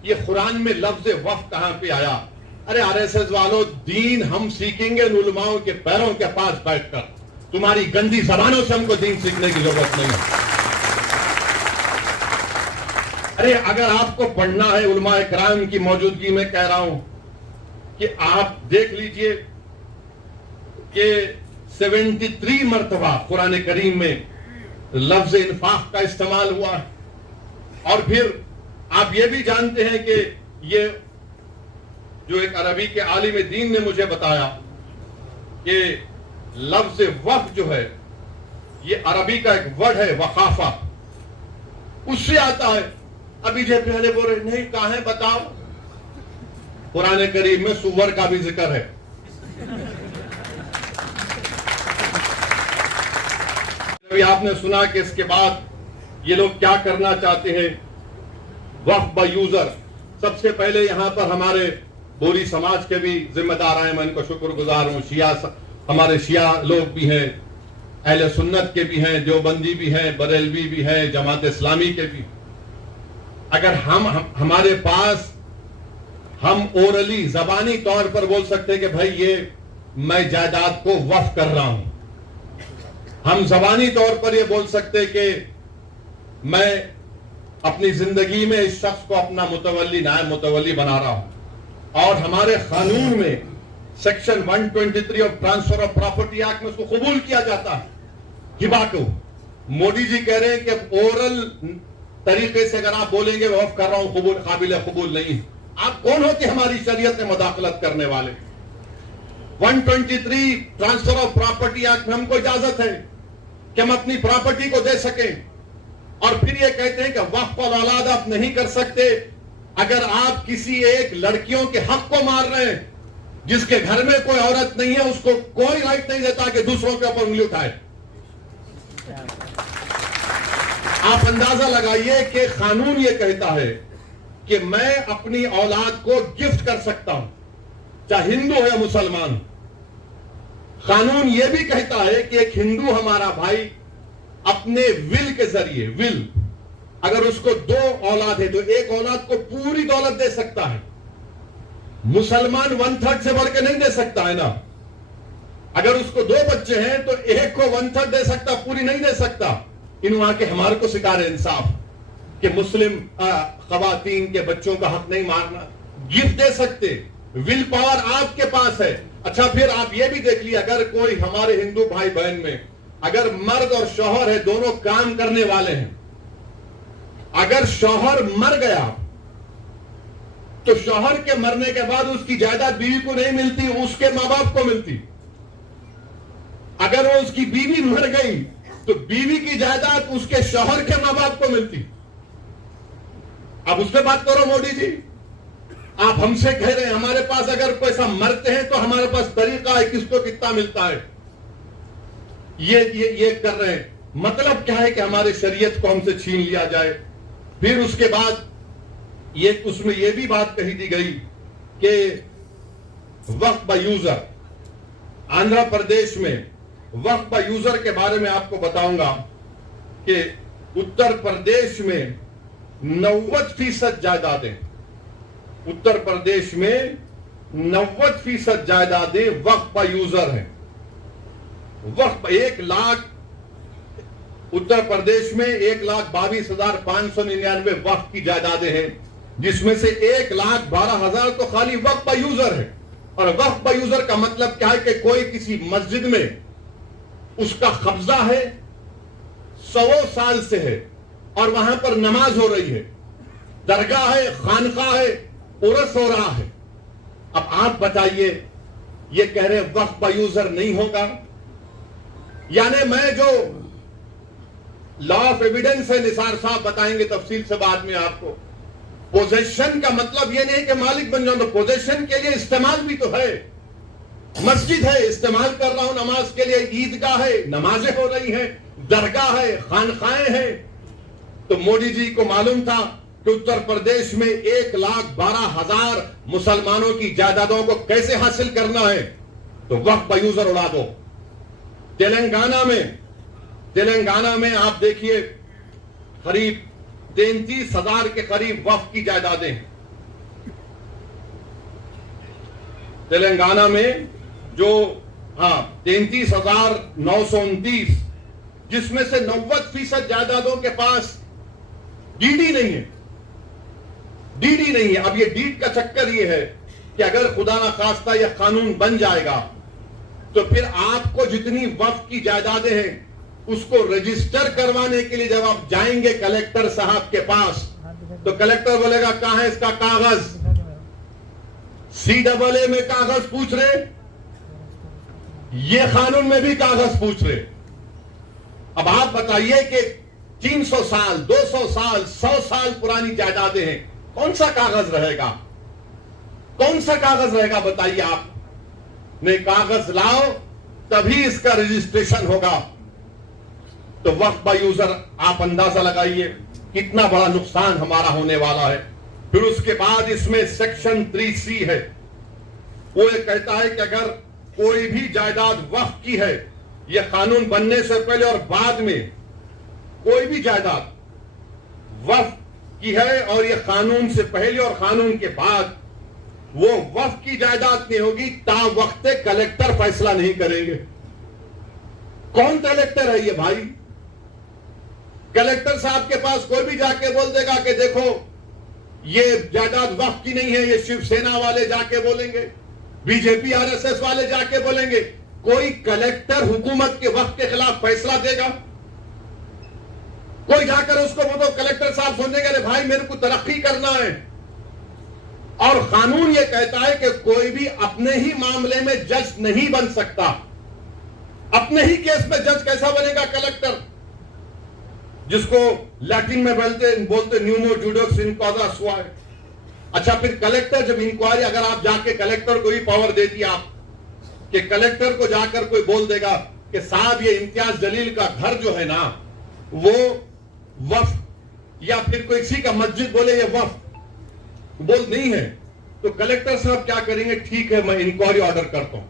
ये कुरान में लफ्ज वक्फ कहां पे आया? अरे आरएसएस वालों, दीन हम सीखेंगे उलमाओं के पैरों के पास बैठकर। तुम्हारी गंदी जबानों से हमको दीन सीखने की जरूरत नहीं है। अरे अगर आपको पढ़ना है, उलमाए किराम की मौजूदगी में कह रहा हूं कि आप देख लीजिए कि 73 मरतबा कुरान करीम में लफ्ज इन्फाक का इस्तेमाल हुआ है। और फिर आप ये भी जानते हैं कि ये जो एक अरबी के आलिम दीन ने मुझे बताया कि लफ्ज वक्फ जो है ये अरबी का एक वर्ड है, वकाफा, उससे आता है। अब बीजेपी वाले बोल रहे नहीं, कहां है बताओ? कुरान करीम में सुवर का भी जिक्र है। अभी आपने सुना कि इसके बाद ये लोग क्या करना चाहते हैं, वक्फ बाय यूजर। सबसे पहले यहां पर हमारे बोरी समाज के भी जिम्मेदार हैं, मैं इनको शुक्रगुजार हूं। हमारे शिया लोग भी हैं, अहले सुन्नत के भी हैं, देवबंदी भी हैं, बरेलवी भी हैं, जमात इस्लामी के भी। अगर हमारे पास हम ओरली जबानी तौर पर बोल सकते हैं कि भाई ये मैं जायदाद को वक्फ कर रहा हूं, हम जबानी तौर पर ये बोल सकते कि मैं अपनी जिंदगी में इस शख्स को अपना मुतवल्ली, नायब मुतवल्ली बना रहा हूं। और हमारे कानून में section 123 of transfer of property act में उसको कबूल किया जाता है, हिबा को। मोदी जी कह रहे हैं कि ओरल तरीके से अगर आप बोलेंगे वक्फ कर रहा हूं, काबिल कबूल नहीं। आप कौन होते हमारी शरीयत में मुदाखलत करने वाले? 123 ट्रांसफर ऑफ प्रॉपर्टी एक्ट में हमको इजाजत है कि हम अपनी प्रॉपर्टी को दे सकें, और फिर ये कहते हैं कि वक्फ और औलाद आप नहीं कर सकते अगर आप किसी एक लड़कियों के हक को मार रहे हैं। जिसके घर में कोई औरत नहीं है उसको कोई राइट नहीं देता कि दूसरों के ऊपर उंगली उठाए। आप अंदाजा लगाइए कि कानून ये कहता है कि मैं अपनी औलाद को गिफ्ट कर सकता हूं, चाहे हिंदू हो या मुसलमान। कानून यह भी कहता है कि एक हिंदू हमारा भाई अपने विल के जरिए, विल, अगर उसको 2 औलाद है तो एक औलाद को पूरी दौलत दे सकता है। मुसलमान 1/3 से बढ़ के नहीं दे सकता है ना। अगर उसको 2 बच्चे हैं तो एक को 1/3 दे सकता, पूरी नहीं दे सकता। इन वहां के हमारे को सिकार इंसाफ कि मुस्लिम खवातीन के बच्चों का हक नहीं मारना, गिफ्ट दे सकते। विल पावर आपके पास है। अच्छा, फिर आप ये भी देख लिए, अगर कोई हमारे हिंदू भाई बहन में अगर मर्द और शौहर है, दोनों काम करने वाले हैं, अगर शौहर मर गया तो शौहर के मरने के बाद उसकी जायदाद बीवी को नहीं मिलती, उसके मां बाप को मिलती। अगर वो उसकी बीवी मर गई तो बीवी की जायदाद उसके शौहर के मां बाप को मिलती। अब उस पर बात करो मोदी जी। आप हमसे कह रहे हैं हमारे पास अगर पैसा मरते हैं तो हमारे पास तरीका है किसको कितना मिलता है। ये कर रहे हैं। मतलब क्या है कि हमारे शरीयत को हमसे छीन लिया जाए। फिर उसके बाद ये उसमें यह भी बात कही दी गई कि वक्फ बाय यूजर, आंध्र प्रदेश में वक्फ बाय यूजर के बारे में आपको बताऊंगा कि उत्तर प्रदेश में 90% जायदादें, उत्तर प्रदेश में 90% जायदादें वक्फ बाय यूजर हैं। वक्फ 1 लाख, उत्तर प्रदेश में 1,22,599 वक्फ की जायदादें हैं, जिसमें से 1,12,000 तो खाली वक्फ बाय यूजर है। और वक्फ बाय यूजर का मतलब क्या है कि कोई किसी मस्जिद में उसका कब्जा है, 100 साल से है और वहां पर नमाज हो रही है, दरगाह है, खानका है, उर्स हो रहा है। अब आप बताइए, ये कह रहे वक्फ बाय यूजर नहीं होगा। यानी मैं जो लॉ ऑफ एविडेंस है, निसार साहब बताएंगे तफसील से बाद में आपको। पोजेशन का मतलब यह नहीं कि मालिक बन जाऊं, तो पोजेशन के लिए इस्तेमाल भी तो है। मस्जिद है, इस्तेमाल कर रहा हूं नमाज के लिए, ईदगाह है, नमाजें हो रही हैं, दरगाह है, खानखाएं हैं। तो मोदी जी को मालूम था कि उत्तर प्रदेश में 1,12,000 मुसलमानों की जायदादों को कैसे हासिल करना है, तो वक्फ बाय यूजर उड़ा दो। तेलंगाना में आप देखिए करीब 33,000 के करीब वक्फ की जायदादें हैं। तेलंगाना में जो 33,929, जिसमें से 90% जायदादों के पास डीडी नहीं है। डीडी नहीं है। अब ये डीड का चक्कर ये है कि अगर खुदा ना खास्ता यह कानून बन जाएगा तो फिर आपको जितनी वक्फ की जायदादें हैं उसको रजिस्टर करवाने के लिए जब आप जाएंगे कलेक्टर साहब के पास, तो कलेक्टर बोलेगा कहां है इसका कागज। CAA में कागज पूछ रहे, ये कानून में भी कागज पूछ रहे। अब आप बताइए कि 300 साल, 200 साल, 100 साल पुरानी जायदादें हैं, कौन सा कागज रहेगा? कौन सा कागज रहेगा बताइए आप। नहीं, कागज लाओ तभी इसका रजिस्ट्रेशन होगा। तो वक्फ बाय यूजर आप अंदाजा लगाइए कितना बड़ा नुकसान हमारा होने वाला है। फिर उसके बाद इसमें सेक्शन 3C है। वो ये कहता है कि अगर कोई भी जायदाद वक्फ की है, यह कानून बनने से पहले और बाद में कोई भी जायदाद वक्फ की है और यह कानून से पहले और कानून के बाद वो वक्फ की जायदाद नहीं होगी ता वक्त कलेक्टर फैसला नहीं करेंगे। कौन कलेक्टर है ये भाई? कलेक्टर साहब के पास कोई भी जाके बोल देगा कि देखो ये जायदाद वक्फ की नहीं है, ये शिवसेना वाले जाके बोलेंगे, बीजेपी RSS वाले जाके बोलेंगे। कोई कलेक्टर हुकूमत के वक्फ के खिलाफ फैसला देगा? कोई जाकर उसको बोलो, कलेक्टर साहब सुनेंगे, अरे भाई मेरे को तरक्की करना है, और कानून यह कहता है कि कोई भी अपने ही मामले में जज नहीं बन सकता। अपने ही केस में जज कैसा बनेगा? कलेक्टर, जिसको लैटिन में बोलते न्यूमो जुडोक्स इन कॉजा सुआए। अच्छा, फिर कलेक्टर जब इंक्वायरी, अगर आप जाके कलेक्टर को ही पावर दे दिया आप कि कलेक्टर को जाकर कोई बोल देगा कि साहब ये इम्तियाज जलील का घर जो है ना वो वक्फ, या फिर कोई किसी का मस्जिद बोले ये वक्फ बोल नहीं है, तो कलेक्टर साहब क्या करेंगे? ठीक है, मैं इंक्वायरी ऑर्डर करता हूं।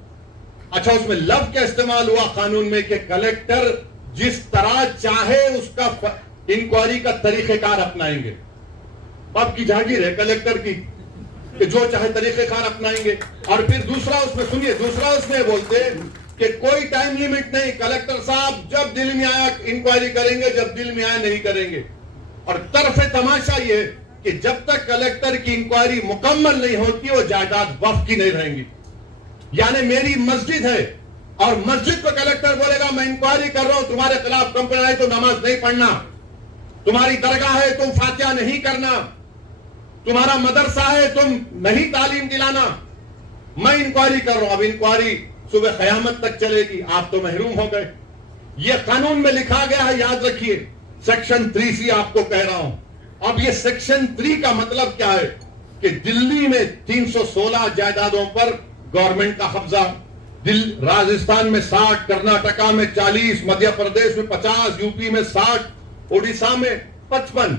अच्छा, उसमें लव क्या इस्तेमाल हुआ कानून में कि कलेक्टर जिस तरह चाहे उसका इंक्वायरी का तरीकेकार अपनाएंगे। अब की जागीर है कलेक्टर की कि जो चाहे तरीकेकार अपनाएंगे। और फिर दूसरा उसमें सुनिए, दूसरा उसमें बोलते कि कोई टाइम लिमिट नहीं, कलेक्टर साहब जब दिल में आया इंक्वायरी करेंगे, जब दिल में आया नहीं करेंगे। और तरफे तमाशा ये कि जब तक कलेक्टर की इंक्वायरी मुकम्मल नहीं होती वो जायदाद वक्फ की नहीं रहेंगी। यानी मेरी मस्जिद है और मस्जिद को कलेक्टर बोलेगा मैं इंक्वायरी कर रहा हूं, तुम्हारे खिलाफ कंप्लेंट आई तो नमाज नहीं पढ़ना, तुम्हारी दरगाह है तुम फातिहा नहीं करना, तुम्हारा मदरसा है तुम नहीं तालीम दिलाना, मैं इंक्वायरी कर रहा हूं। अब इंक्वायरी सुबह कयामत तक चलेगी, आप तो महरूम हो गए। यह कानून में लिखा गया है, याद रखिए, सेक्शन 3C आपको कह रहा हूं। अब ये सेक्शन 3 का मतलब क्या है कि दिल्ली में 316 जायदादों पर गवर्नमेंट का कब्जा, राजस्थान में 60, कर्नाटका में 40, मध्य प्रदेश में 50, यूपी में 60, उड़ीसा में 55।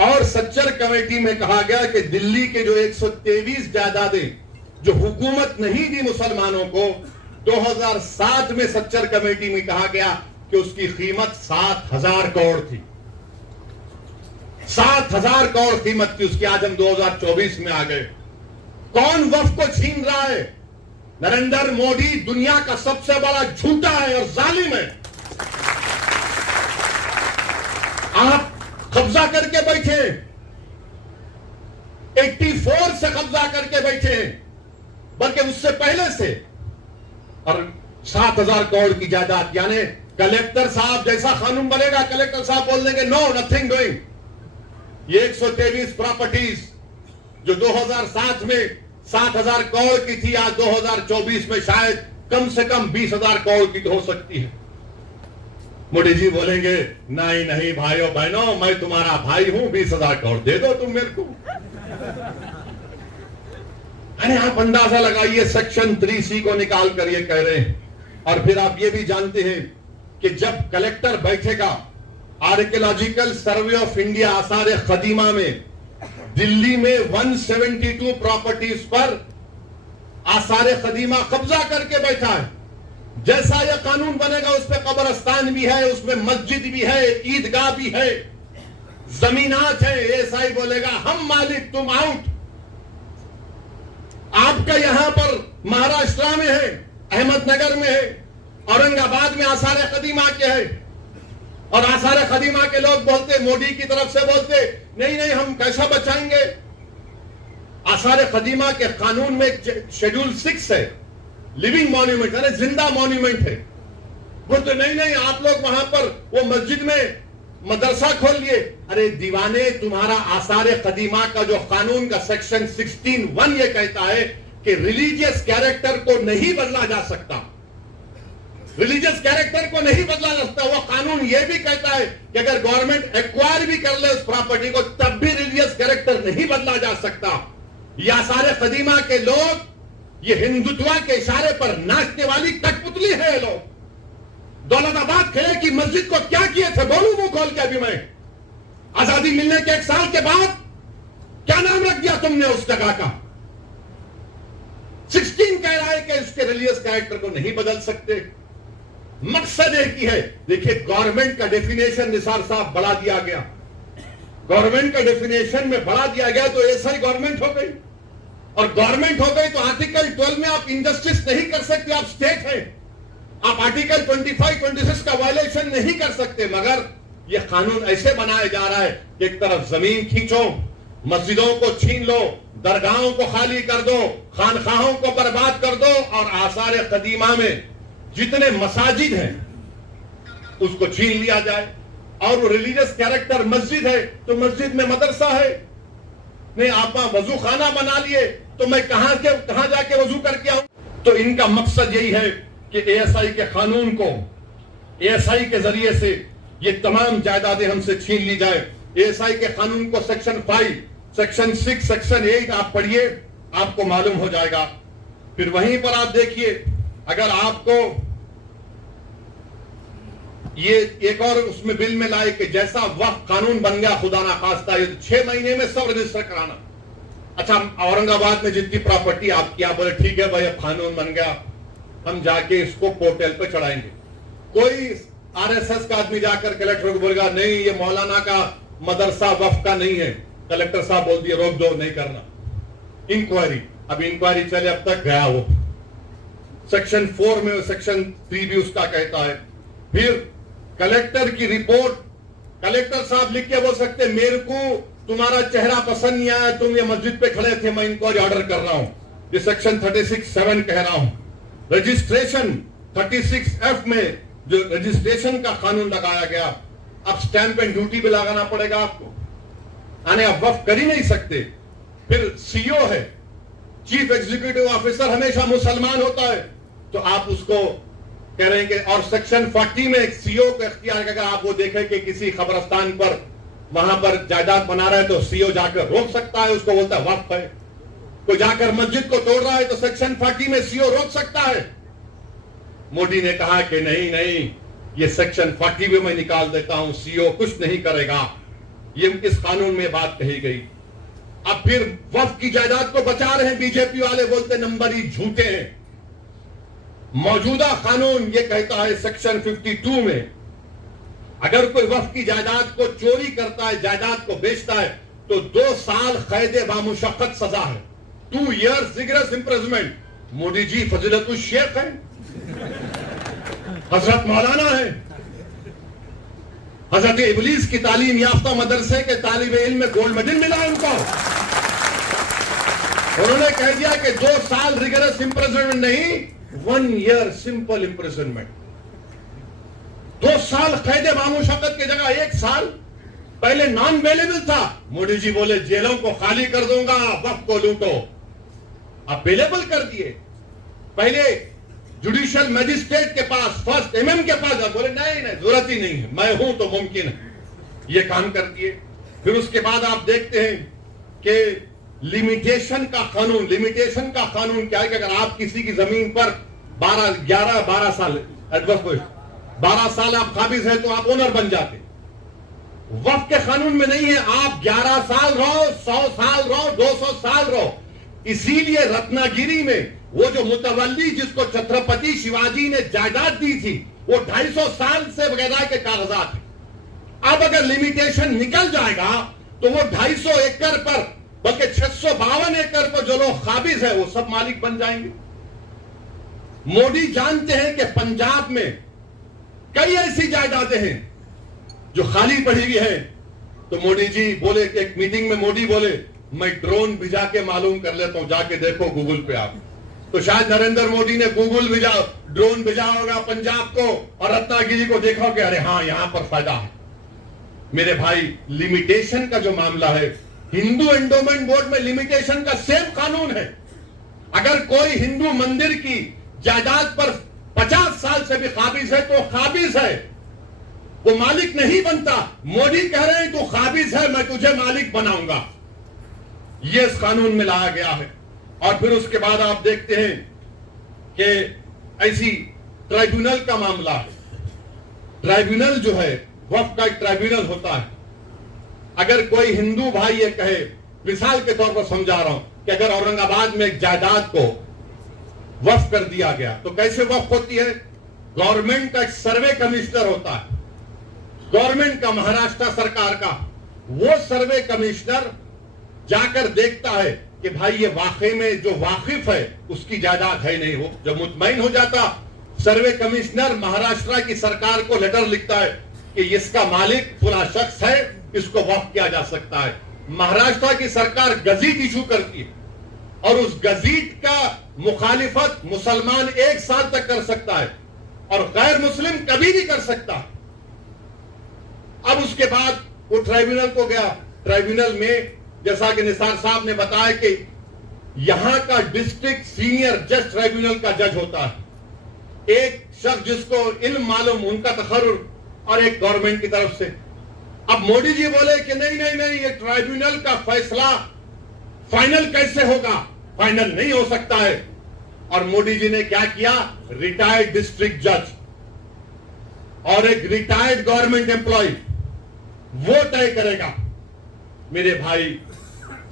और सच्चर कमेटी में कहा गया कि दिल्ली के जो 123 जायदादें जो हुकूमत नहीं दी मुसलमानों को, 2007 में सच्चर कमेटी में कहा गया कि उसकी कीमत 7,000 करोड़ थी। 7,000 करोड़ कीमत थी उसकी। आज हम 2024 में आ गए। कौन वक्फ को छीन रहा है? नरेंद्र मोदी दुनिया का सबसे बड़ा झूठा है और जालिम है। आप कब्जा करके बैठे, 84 से कब्जा करके बैठे, बल्कि उससे पहले से, और 7,000 करोड़ की जायदाद। यानी कलेक्टर साहब जैसा कानून बनेगा, कलेक्टर साहब बोल देंगे नो नथिंग डूइंग। ये 123 प्रॉपर्टीज जो 2007 में 7,000 करोड़ की थी, आज 2024 में शायद कम से कम 20,000 करोड़ की हो सकती है। मोदी जी बोलेंगे नहीं नहीं भाइयों बहनों, मैं तुम्हारा भाई हूं, 20,000 करोड़ दे दो तुम मेरे को। अरे आप अंदाजा लगाइए, सेक्शन 3C को निकाल कर ये कह रहे हैं। और फिर आप ये भी जानते हैं कि जब कलेक्टर बैठेगा, आर्कियोलॉजिकल सर्वे ऑफ इंडिया आसार कदीमा में दिल्ली में 172 प्रॉपर्टीज पर आसार कदीमा कब्जा करके बैठा है। जैसा यह कानून बनेगा उसमें कब्रस्तान भी है, उसमें मस्जिद भी है, ईदगाह भी है, जमीनात है। एएसआई बोलेगा हम मालिक तुम आउट। आपका यहां पर महाराष्ट्र में है, अहमदनगर में है, औरंगाबाद में आसार कदीमा के है। और आसार कदीमा के लोग बोलते, मोदी की तरफ से बोलते नहीं नहीं हम कैसा बचाएंगे। आसार कदीमा के कानून में शेड्यूल 6 है, लिविंग मॉन्यूमेंट है, जिंदा मॉन्यूमेंट है। बोलते नहीं नहीं आप लोग वहां पर वो मस्जिद में मदरसा खोल लिए। अरे दीवाने, तुम्हारा आसार कदीमा का जो कानून का सेक्शन 16(1) ये कहता है कि रिलीजियस कैरेक्टर को नहीं बदला जा सकता। रिलीजियस कैरेक्टर को नहीं बदला जा सकता। वो कानून यह भी कहता है कि अगर गवर्नमेंट एक्वायर भी कर ले उस प्रॉपर्टी को, तब भी रिलीजियस कैरेक्टर नहीं बदला जा सकता। ये आसार कदीमा के लोग ये हिंदुत्व के इशारे पर नाचने वाली कठपुतली है। ये लोग दौलताबाद किले की मस्जिद को क्या किए थे, बोलूं मुंह खोल के अभी मैं। आजादी मिलने के 1 साल के बाद क्या नाम रख दिया तुमने उस जगह का? 16 कह रहा है कि इसके रिलीजियस कैरेक्टर को नहीं बदल सकते। मकसद एक ही है। देखिए, गवर्नमेंट का डेफिनेशन निसार साहब बढ़ा दिया गया। गवर्नमेंट का डेफिनेशन में बढ़ा दिया गया तो ऐसा ही गवर्नमेंट हो गई। और गवर्नमेंट हो गई तो आर्टिकल 12 में आप इंजस्टिस नहीं कर सकते, आप स्टेट हैं। आप आर्टिकल 25, 26 का वायलेशन नहीं कर सकते। मगर यह कानून ऐसे बनाया जा रहा है कि एक तरफ जमीन खींचो, मस्जिदों को छीन लो, दरगाहों को खाली कर दो, खानखाहों को बर्बाद कर दो, और आसार कदीमा में जितने मसाजिद हैं उसको छीन लिया जाए। और वो रिलीजियस कैरेक्टर मस्जिद है तो मस्जिद में मदरसा है, नहीं आप वजू खाना बना लिए तो मैं कहां जाके वजू करके आऊं। तो इनका मकसद यही है कि एएसआई के कानून को, एएसआई के जरिए से ये तमाम जायदादें हमसे छीन ली जाए। एएसआई के कानून को सेक्शन 5, सेक्शन 6, सेक्शन 8 आप पढ़िए, आपको मालूम हो जाएगा। फिर वहीं पर आप देखिए, अगर आपको ये एक और उसमें बिल में लाए कि जैसा वक्त कानून बन गया खुदा ना खास्ता ये 6 महीने में सब रजिस्टर कराना। अच्छा, औरंगाबाद में जितनी प्रॉपर्टी आपकी, आप बोले ठीक है भाई अब कानून बन गया, हम जाके इसको पोर्टल पे चढ़ाएंगे। कोई आरएसएस का आदमी जाकर कलेक्टर को बोलेगा नहीं ये मौलाना का मदरसा वक्फ का नहीं है, कलेक्टर साहब बोल दिए रोक दो, नहीं करना इंक्वायरी। अब इंक्वायरी चले, अब तक गया वो सेक्शन 4 में, सेक्शन 3 भी उसका कहता है। फिर कलेक्टर की रिपोर्ट, कलेक्टर साहब लिख के बोल सकते मेरे को तुम्हारा चेहरा पसंद नहीं आया, तुम ये मस्जिद पे खड़े थे, मैं इंक्वायरी ऑर्डर कर रहा हूं। ये सेक्शन 36(7) कह रहा हूं। रजिस्ट्रेशन 36(f) में जो रजिस्ट्रेशन का कानून लगाया गया, अब स्टैंप एंड ड्यूटी भी लगाना पड़ेगा आपको, आने आप वक्फ कर ही नहीं सकते। फिर सीओ है, चीफ एग्जीक्यूटिव ऑफिसर, हमेशा मुसलमान होता है, तो आप उसको कह रहे हैं कि, और सेक्शन 40 में एक सीओ का इख्तियार है, अगर आप वो देखें कि किसी खबरस्तान पर वहां पर जायदाद बना रहा है तो सीओ जाकर रोक सकता है, उसको बोलता है वक्फ है। कोई जाकर मस्जिद को तोड़ रहा है तो सेक्शन 40 में सीओ रोक सकता है। मोदी ने कहा कि नहीं, ये सेक्शन 40 भी मैं निकाल देता हूं, सीओ कुछ नहीं करेगा। ये इस कानून में बात कही गई। अब फिर वक्फ की जायदाद को बचा रहे हैं बीजेपी वाले, बोलते नंबर ही झूठे हैं। मौजूदा कानून ये कहता है सेक्शन 52 में, अगर कोई वक्फ की जायदाद को चोरी करता है, जायदाद को बेचता है, तो 2 साल कैद बामुशक्कत सजा है, 2 years rigorous imprisonment. Modi ji फजीलतुल Sheikh है, हजरत मौलाना है, हजरत इबलीस की तालीम याफ्ता मदरसे के तालिब इल्म में गोल्ड मेडल मिला है उनको। उन्होंने कह दिया कि 2 साल रिगरस इंप्रिजनमेंट नहीं, 1 year सिंपल इंप्रिजनमेंट। 2 साल कैद बामुशक्कत की जगह 1 साल पहले नॉन अवेलेबल था। मोदी जी बोले जेलों को खाली कर दूंगा, वक्त को लूटो। अब अवेलेबल कर दिए। पहले जुडिशियल मजिस्ट्रेट के पास, फर्स्ट एमएम के पास, बोले नहीं जरूरत ही नहीं है, मैं हूं तो मुमकिन है, ये काम कर दिए। फिर उसके बाद आप देखते हैं कि लिमिटेशन का कानून, लिमिटेशन का कानून क्या है कि अगर आप किसी की जमीन पर 12 साल 12 साल आप काबिज है तो आप ओनर बन जाते। वक्फ के कानून में नहीं है, आप 11 साल रहो, 100 साल रहो, 200 साल रहो। इसीलिए रत्नागिरी में वो जो मुतवल्ली जिसको छत्रपति शिवाजी ने जायदाद दी थी, वो 250 साल से बगैर के कागजात है। अब अगर लिमिटेशन निकल जाएगा तो वो 250 एकड़ पर, बल्कि 652 एकड़ पर जो लोग काबिज है वो सब मालिक बन जाएंगे। मोदी जानते हैं कि पंजाब में कई ऐसी जायदादें हैं जो खाली पड़ी हुई है। तो मोदी जी बोले, एक मीटिंग में मोदी बोले मैं ड्रोन भिजा के मालूम कर लेता हूं, जाके देखो गूगल पे आप। तो शायद नरेंद्र मोदी ने ड्रोन भेजा होगा पंजाब को और रत्नागिरी को, देखो कि अरे हाँ यहां पर फायदा है। मेरे भाई, लिमिटेशन का जो मामला है, हिंदू एंडोमेंट बोर्ड में लिमिटेशन का सेम कानून है। अगर कोई हिंदू मंदिर की जायदाद पर 50 साल से भी काबिज है तो काबिज है, वो मालिक नहीं बनता। मोदी कह रहे हैं तू काबिज है, मैं तुझे मालिक बनाऊंगा। ये इस कानून में लाया गया है। और फिर उसके बाद आप देखते हैं कि ऐसी ट्राइब्यूनल का मामला है। ट्राइब्यूनल जो है, वक्फ का एक ट्राइब्यूनल होता है। अगर कोई हिंदू भाई ये कहे, मिसाल के तौर पर समझा रहा हूं, कि अगर औरंगाबाद में एक जायदाद को वक्फ कर दिया गया तो कैसे वक्फ होती है? गवर्नमेंट का एक सर्वे कमिश्नर होता है, गवर्नमेंट का, महाराष्ट्र सरकार का। वो सर्वे कमिश्नर जाकर देखता है कि भाई ये वाकई में जो वाकिफ है उसकी जायदाद है नहीं। वो जब मुतमईन हो जाता, सर्वे कमिश्नर महाराष्ट्र की सरकार को लेटर लिखता है कि इसका मालिक फला शख्स है, इसको वक्फ किया जा सकता है। महाराष्ट्र की सरकार गजीट इशू करती है और उस गजीट का मुखालिफत मुसलमान 1 साल तक कर सकता है और गैर मुस्लिम कभी भी कर सकता है। अब उसके बाद वो ट्राइब्यूनल को गया, ट्राइब्यूनल में जैसा कि निसार साहब ने बताया कि यहां का डिस्ट्रिक्ट सीनियर जज ट्राइब्यूनल का जज होता है, एक शख्स जिसको इल्म मालूम, उनका तखर्रुर, और एक गवर्नमेंट की तरफ से। अब मोदी जी बोले कि नहीं नहीं नहीं, ये ट्राइब्यूनल का फैसला फाइनल कैसे होगा, फाइनल नहीं हो सकता है। और मोदी जी ने क्या किया, रिटायर्ड डिस्ट्रिक्ट जज और एक रिटायर्ड गवर्नमेंट एम्प्लॉय वो तय करेगा। मेरे भाई,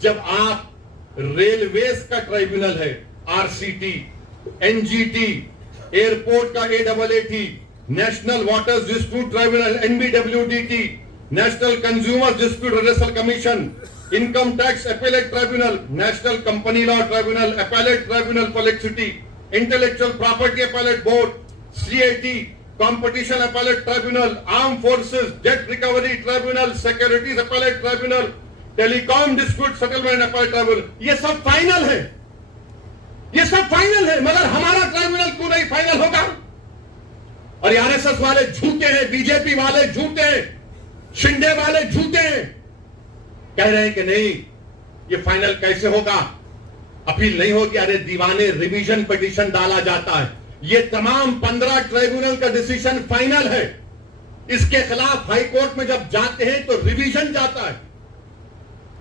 जब आप रेलवेज का ट्राइब्यूनल है, आरसीटी, एनजीटी, एयरपोर्ट का AAAT, national waters dispute tribunal NBWDT, national consumer dispute redressal commission, income tax appellate tribunal, national company law tribunal, appellate tribunal for electricity, intellectual property appellate board, CIT, competition appellate tribunal, arm forces date recovery tribunal, securities appellate tribunal, telecom dispute settlement appellate tribunal, ये सब final है, ये सब final है। मगर हमारा tribunal क्यों नहीं फाइनल होगा? और RSS वाले झूठे हैं, बीजेपी वाले झूठे हैं, शिंदे वाले झूठे हैं, कह रहे हैं कि नहीं, ये फाइनल कैसे होगा, अपील नहीं होगी। अरे दीवाने, रिवीजन पिटीशन डाला जाता है, ये तमाम 15 ट्राइब्यूनल का डिसीजन फाइनल है। इसके खिलाफ हाई कोर्ट में जब जाते हैं तो रिवीजन जाता है।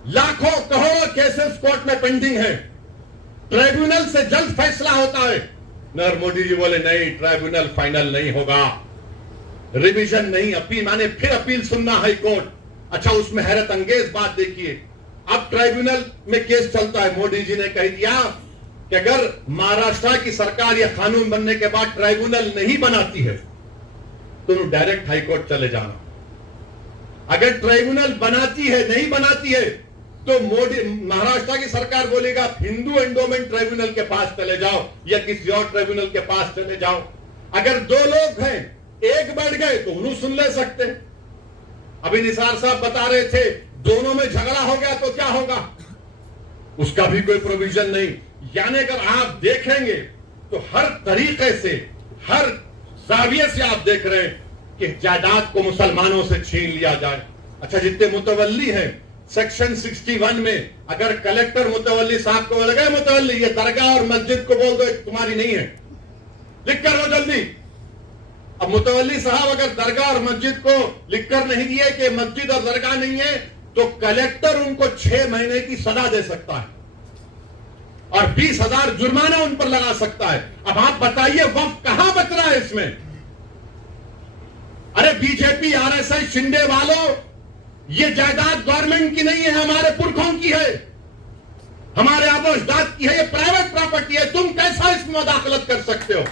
लाखों करोड़ों केसेस कोर्ट में पेंडिंग है, ट्राइब्यूनल से जल्द फैसला होता है। नरेंद्र मोदी जी बोले नहीं, ट्राइब्यूनल फाइनल नहीं होगा, रिवीजन नहीं, अपील, माने फिर अपील सुनना हाई कोर्ट। अच्छा, उसमें हैरत अंगेज बात देखिए, अब ट्राइब्यूनल में केस चलता है, मोदी जी ने कह दिया कि अगर महाराष्ट्र की सरकार यह कानून बनने के बाद ट्राइब्यूनल नहीं बनाती है तो डायरेक्ट हाई कोर्ट चले जाना। अगर ट्राइब्यूनल बनाती है, नहीं बनाती है, तो मोदी, महाराष्ट्र की सरकार बोलेगा हिंदू एंडोमेंट ट्राइब्यूनल के पास चले जाओ या किसी और ट्राइब्यूनल के पास चले जाओ। अगर दो लोग हैं, एक बैठ गए तो उन्हें सुन ले सकते। अभी निसार साहब बता रहे थे, दोनों में झगड़ा हो गया तो क्या होगा, उसका भी कोई प्रोविजन नहीं। यानी अगर आप देखेंगे तो हर तरीके से, हर जाविये से आप देख रहे हैं कि जायदाद को मुसलमानों से छीन लिया जाए। अच्छा, जितने मुतवल्ली हैं, सेक्शन 61 में अगर कलेक्टर मुतवल्ली साहब को लगे, मुतवल्ली ये दरगाह और मस्जिद को बोल दो तुम्हारी नहीं है, लिख कर लो जल्दी। अब मुतवल्ली साहब अगर दरगाह और मस्जिद को लिखकर नहीं दिए कि मस्जिद और दरगाह नहीं है, तो कलेक्टर उनको 6 महीने की सजा दे सकता है और 20,000 जुर्माना उन पर लगा सकता है। अब आप बताइए वक्फ कहां बच रहा है इसमें? अरे बीजेपी, RSS, शिंदे वालों, ये जायदाद गवर्नमेंट की नहीं है, हमारे पुरखों की है, हमारे आबो अजदाद की है, ये प्राइवेट प्रॉपर्टी है, तुम कैसा इसमें मुदाखलत कर सकते हो?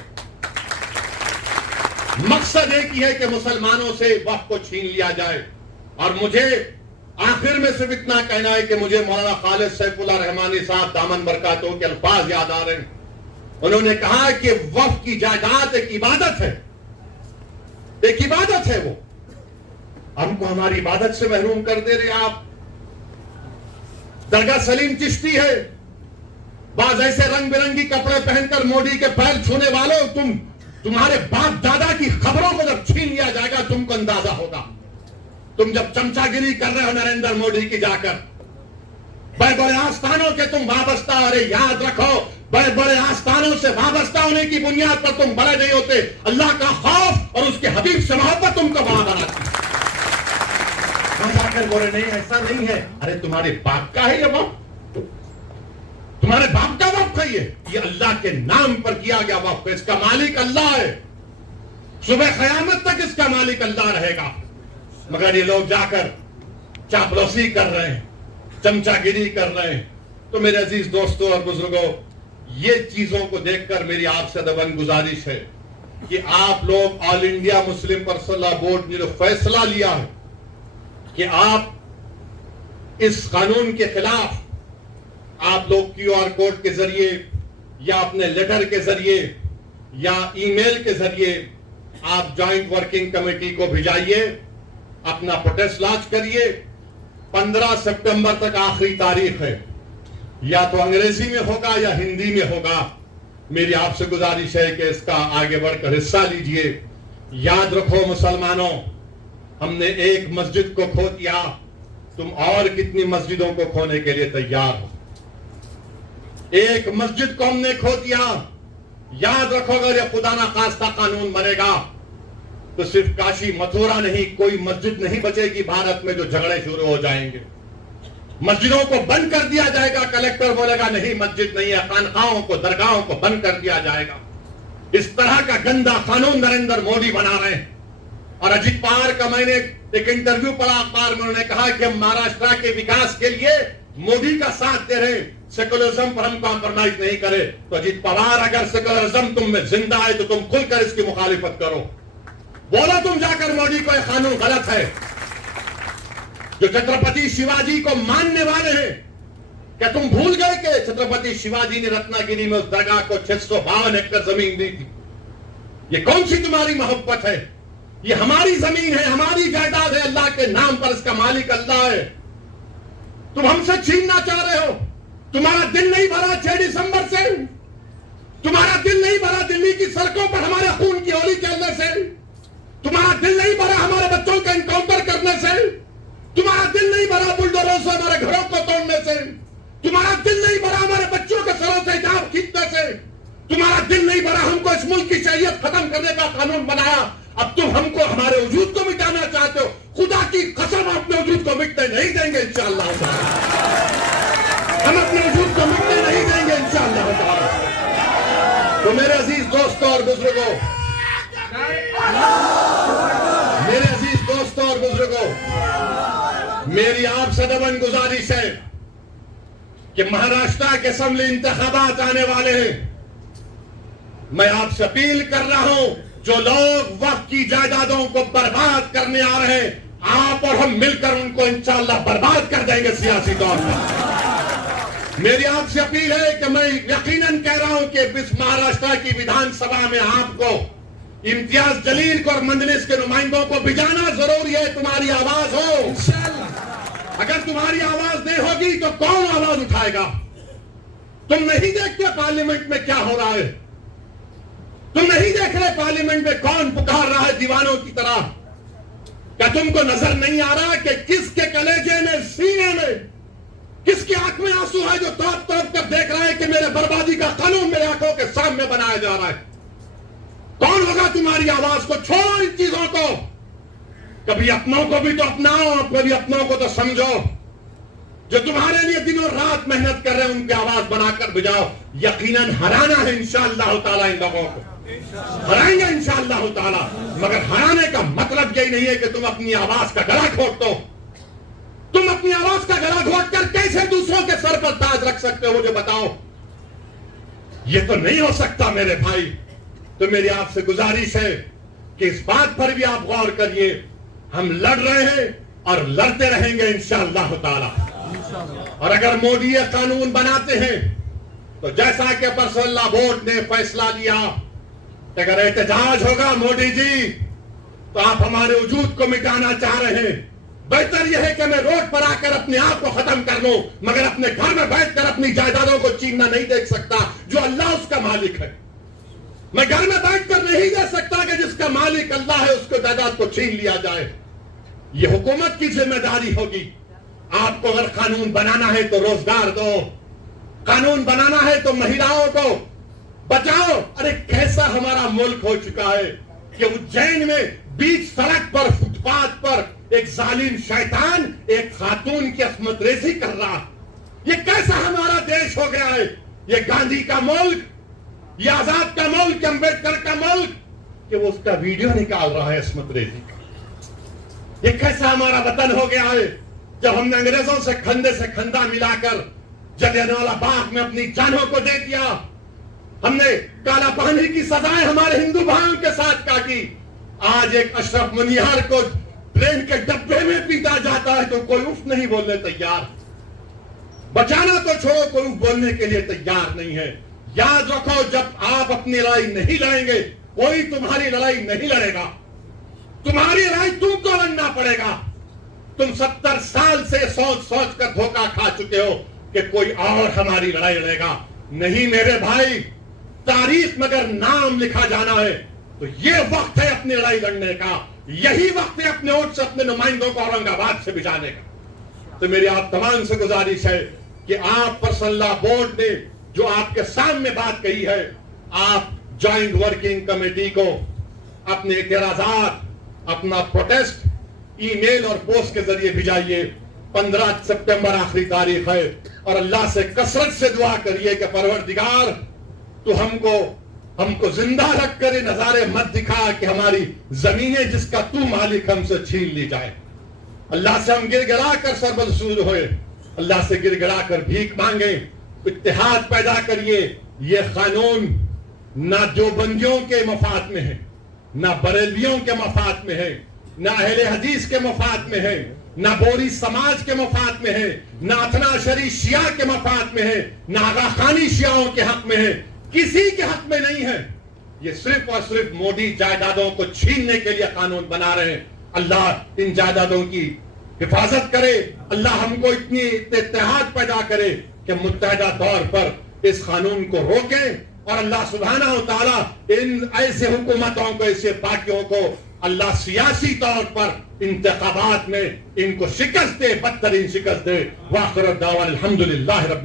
मकसद एक ही है कि मुसलमानों से वक्फ को छीन लिया जाए। और मुझे आखिर में सिर्फ इतना कहना है कि मुझे मौलाना खालिद सैफुल्लाह रहमानी साहब दामन बरकातों के अल्फाज याद आ रहे हैं। उन्होंने कहा कि वक्फ की जायदाद एक इबादत है, एक इबादत है, वो हमको हमारी इबादत से महरूम कर दे रहे आप। दरगाह सलीम चिश्ती है, बाज ऐसे रंग बिरंगी कपड़े पहनकर मोदी के पैर छूने वालों, तुम्हारे बाप दादा की खबरों को जब छीन लिया जाएगा तुमको अंदाजा होगा। तुम जब चमचागिरी कर रहे हो नरेंद्र मोदी की जाकर, बड़े बड़े आस्थानों के तुम वाबस्ता, अरे याद रखो, बड़े बड़े आस्थानों से वाबस्ता होने की बुनियाद पर तुम बड़े नहीं होते, अल्लाह का खौफ और उसके हबीब से मोहब्बत तुमको बड़ा बनाती है। जाकर बोले नहीं, ऐसा नहीं है, अरे तुम्हारे बाप का है ये वक्फ, तुम्हारे बाप का वक्फ है ये अल्लाह के नाम पर किया गया वक्फ है, इसका मालिक अल्लाह है, सुबह क़यामत तक इसका मालिक अल्लाह रहेगा। मगर ये लोग जाकर चापलूसी कर रहे हैं, चमचागिरी कर रहे हैं। तो मेरे अजीज दोस्तों और बुजुर्गों, ये चीजों को देखकर मेरी आपसे दबंग गुजारिश है कि आप लोग all India Muslim personal law board ने जो फैसला लिया है कि आप इस कानून के खिलाफ आप लोग QR कोड के जरिए या अपने लेटर के जरिए या ईमेल के जरिए आप जॉइंट वर्किंग कमेटी को भिजाइए, अपना प्रोटेस्ट लॉन्च करिए। 15 सितंबर तक आखिरी तारीख है, या तो अंग्रेजी में होगा या हिंदी में होगा। मेरी आपसे गुजारिश है कि इसका आगे बढ़कर हिस्सा लीजिए। याद रखो मुसलमानों, हमने एक मस्जिद को खो दिया तुम और कितनी मस्जिदों को खोने के लिए तैयार हो? एक मस्जिद को हमने खो दिया। याद रखो, अगर यह खुदा ना खास्ता कानून बनेगा तो सिर्फ काशी मथुरा नहीं, कोई मस्जिद नहीं बचेगी भारत में जो झगड़े शुरू हो जाएंगे। मस्जिदों को बंद कर दिया जाएगा। कलेक्टर बोलेगा नहीं मस्जिद नहीं है, खानखाहों को, दरगाहों को बंद कर दिया जाएगा। इस तरह का गंदा कानून नरेंद्र मोदी बना रहे हैं। और अजित पवार का मैंने एक इंटरव्यू पढ़ा अखबार में, उन्होंने कहा कि हम महाराष्ट्र के विकास के लिए मोदी का साथ दे रहे हैं, सेकुलरिज्म पर हम कॉम्प्रोमाइज नहीं करे। तो अजित पवार, अगर सेकुलरिज्म तुम में जिंदा है तो तुम खुलकर इसकी मुखालिफत करो। बोलो तुम जाकर मोदी को यह कानून गलत है। जो छत्रपति शिवाजी को मानने वाले हैं, क्या तुम भूल गए कि छत्रपति शिवाजी ने रत्नागिरी में उस दरगाह को 652 एकड़ जमीन दी थी? ये कौन सी तुम्हारी मोहब्बत है? ये हमारी जमीन है, हमारी जायदाद है, अल्लाह के नाम पर इसका मालिक अल्लाह है। तुम हमसे छीनना चाह रहे हो। तुम्हारा दिल नहीं भरा 6 दिसंबर से? तुम्हारा दिल नहीं भरा दिल्ली की सड़कों पर हमारे खून की होली खेलने से? तुम्हारा दिल नहीं भरा हमारे बच्चों का एनकाउंटर करने से? तुम्हारा दिल नहीं भरा बुलडोजरों से हमारे घरों को तोड़ने से? तुम्हारा दिल नहीं भरा हमारे बच्चों के सरों से हिजाब खींचने से? तुम्हारा दिल नहीं भरा हमको इस मुल्क की शरीयत खत्म करने का कानून बनाया? अब तुम हमको, हमारे वजूद को मिटाना चाहते हो। खुदा की कसम, अपने वजूद को मिटने नहीं देंगे इंशाअल्लाह। हम अपने वजूद को मिटने नहीं देंगे इंशाअल्लाह। तो मेरे अजीज दोस्तों और बुजुर्गों, मेरे अजीज दोस्तों और बुजुर्गों, मेरी आपसे दबन गुजारिश है कि महाराष्ट्र के असेंबली इंतखाबात आने वाले हैं। मैं आपसे अपील कर रहा हूं, जो लोग वक्त की जायदादों को बर्बाद करने आ रहे हैं, आप और हम मिलकर उनको इंशाअल्लाह बर्बाद कर देंगे सियासी तौर पर। मेरी आपसे अपील है कि मैं यकीनन कह रहा हूं कि इस महाराष्ट्र की विधानसभा में आपको, इम्तियाज जलील को और मजलिस के नुमाइंदों को भिजाना जरूरी है। तुम्हारी आवाज हो। अगर तुम्हारी आवाज नहीं होगी तो कौन आवाज उठाएगा? तुम नहीं देखते पार्लियामेंट में क्या हो रहा है? तुम नहीं देख रहे पार्लियामेंट में कौन पुकार रहा है दीवानों की तरह? क्या तुमको नजर नहीं आ रहा कि किसके कलेजे में, सीने में, किसकी आंख में आंसू है जो तौप तौप कर देख रहा है कि मेरे बर्बादी का कानून मेरे आंखों के सामने बनाया जा रहा है? कौन होगा तुम्हारी आवाज को? छोड़ो इन चीजों को। कभी अपनों को भी तो अपनाओ, कभी अपनों को तो समझो। जो तुम्हारे लिए दिनों रात मेहनत कर रहे हैं उनकी आवाज बनाकर भिजाओ। यकीनन हराना है इंशाअल्लाह ताला इन लोगों को, हराएंगे इंशाअल्लाह ताला। मगर हराने का मतलब यही नहीं है कि तुम अपनी आवाज का गला घोट दो। तुम अपनी आवाज का गला घोट कर कैसे दूसरों के सर पर ताज रख सकते हो, मुझे बताओ। ये तो नहीं हो सकता मेरे भाई। तो मेरी आपसे गुजारिश है कि इस बात पर भी आप गौर करिए। हम लड़ रहे हैं और लड़ते रहेंगे इंशाअल्लाह ताला। और अगर मोदी ये कानून बनाते हैं तो जैसा कि पर्सनल बोर्ड ने फैसला लिया, अगर एहतजाज होगा मोदी जी तो आप हमारे वजूद को मिटाना चाह रहे हैं। बेहतर यह है कि मैं रोड पर आकर अपने आप को खत्म कर लूं, मगर अपने घर में बैठकर अपनी जायदादों को छीनना नहीं देख सकता। जो अल्लाह उसका मालिक है, मैं घर में बैठकर नहीं दे सकता कि जिसका मालिक अल्लाह है उसको जायदाद को छीन लिया जाए। यह हुकूमत की जिम्मेदारी होगी। आपको अगर कानून बनाना है तो रोजगार दो, कानून बनाना है तो महिलाओं को बचाओ। अरे कैसा हमारा मुल्क हो चुका है कि उज्जैन में बीच सड़क पर, फुटपाथ पर एक जालिम शैतान एक खातून की अस्मत रेजी कर रहा। ये कैसा हमारा देश हो गया है? ये गांधी का मुल्क, ये आजाद का मुल्क, अंबेडकर का मुल्क, कि वो उसका वीडियो निकाल रहा है अस्मत रेजी का। ये कैसा हमारा वतन हो गया है जब हमने अंग्रेजों से खंदा मिलाकर जलियांवाला बाग में अपनी जानों को दे दिया। हमने काला पानी की सजाएं हमारे हिंदू भाइयों के साथ काटी। आज एक अशरफ मुनियार को ट्रेन के डब्बे में पीटा जाता है तो कोई उफ नहीं बोलने तैयार। बचाना तो छोड़ो, कोई उफ बोलने के लिए तैयार नहीं है। याद रखो, जब आप अपनी लड़ाई नहीं लड़ेंगे कोई तुम्हारी लड़ाई नहीं लड़ेगा। तुम्हारी लड़ाई तुमको लड़ना पड़ेगा। तुम 70 साल से सोच सोच कर धोखा खा चुके हो कि कोई और हमारी लड़ाई लड़ेगा। नहीं मेरे भाई, तारीख में अगर नाम लिखा जाना है तो ये वक्त है अपनी लड़ाई लड़ने का। यही वक्त है अपने वोट से अपने नुमाइंदों को औरंगाबाद से भिजाने का। तो मेरी आप तमाम से गुजारिश है कि आप पर्सनल लॉ बोर्ड ने जो आपके सामने बात कही है, आप ज्वाइंट वर्किंग कमेटी को अपने एतराजात, अपना प्रोटेस्ट ईमेल और पोस्ट के जरिए भिजाइए। 15 सितंबर आखिरी तारीख है और अल्लाह से कसरत से दुआ करिए कि परवरदिगार तो हमको जिंदा रख कर ये नजारे मत दिखा कि हमारी जमीनें जिसका तू मालिक हमसे छीन ली जाए। अल्लाह से हम गिड़गिड़ा कर सरबलसूर होए, अल्लाह से गिड़गिड़ा कर भीख मांगे, इत्तेहाद पैदा करिए। ये कानून ना देवबंदियों के मफाद में है, ना बरेलवियों के मफाद में है, ना अहले हदीस के मफाद में है, ना बोरी समाज के मफाद में है, ना अथना शरी शिया के मफाद में है, ना आगा खानी शियाओं के हक में है, किसी के हक में नहीं है। ये सिर्फ और सिर्फ मोदी जायदादों को छीनने के लिए कानून बना रहे हैं। अल्लाह इन जायदादों की हिफाजत करे, अल्लाह हमको इतनी इत्तेहाद पैदा करे कि मुत्तहदा तौर पर इस कानून को रोकें और अल्लाह सुब्हानहू व तआला इन ऐसे हुकूमतों को, ऐसे पार्टियों को अल्लाह सियासी तौर पर इंतखाबात में इनको शिकस्त दे, बदतरीन शिकस्त दे। वाखिर दावा अल्हम्दुलिल्लाह रब्बिल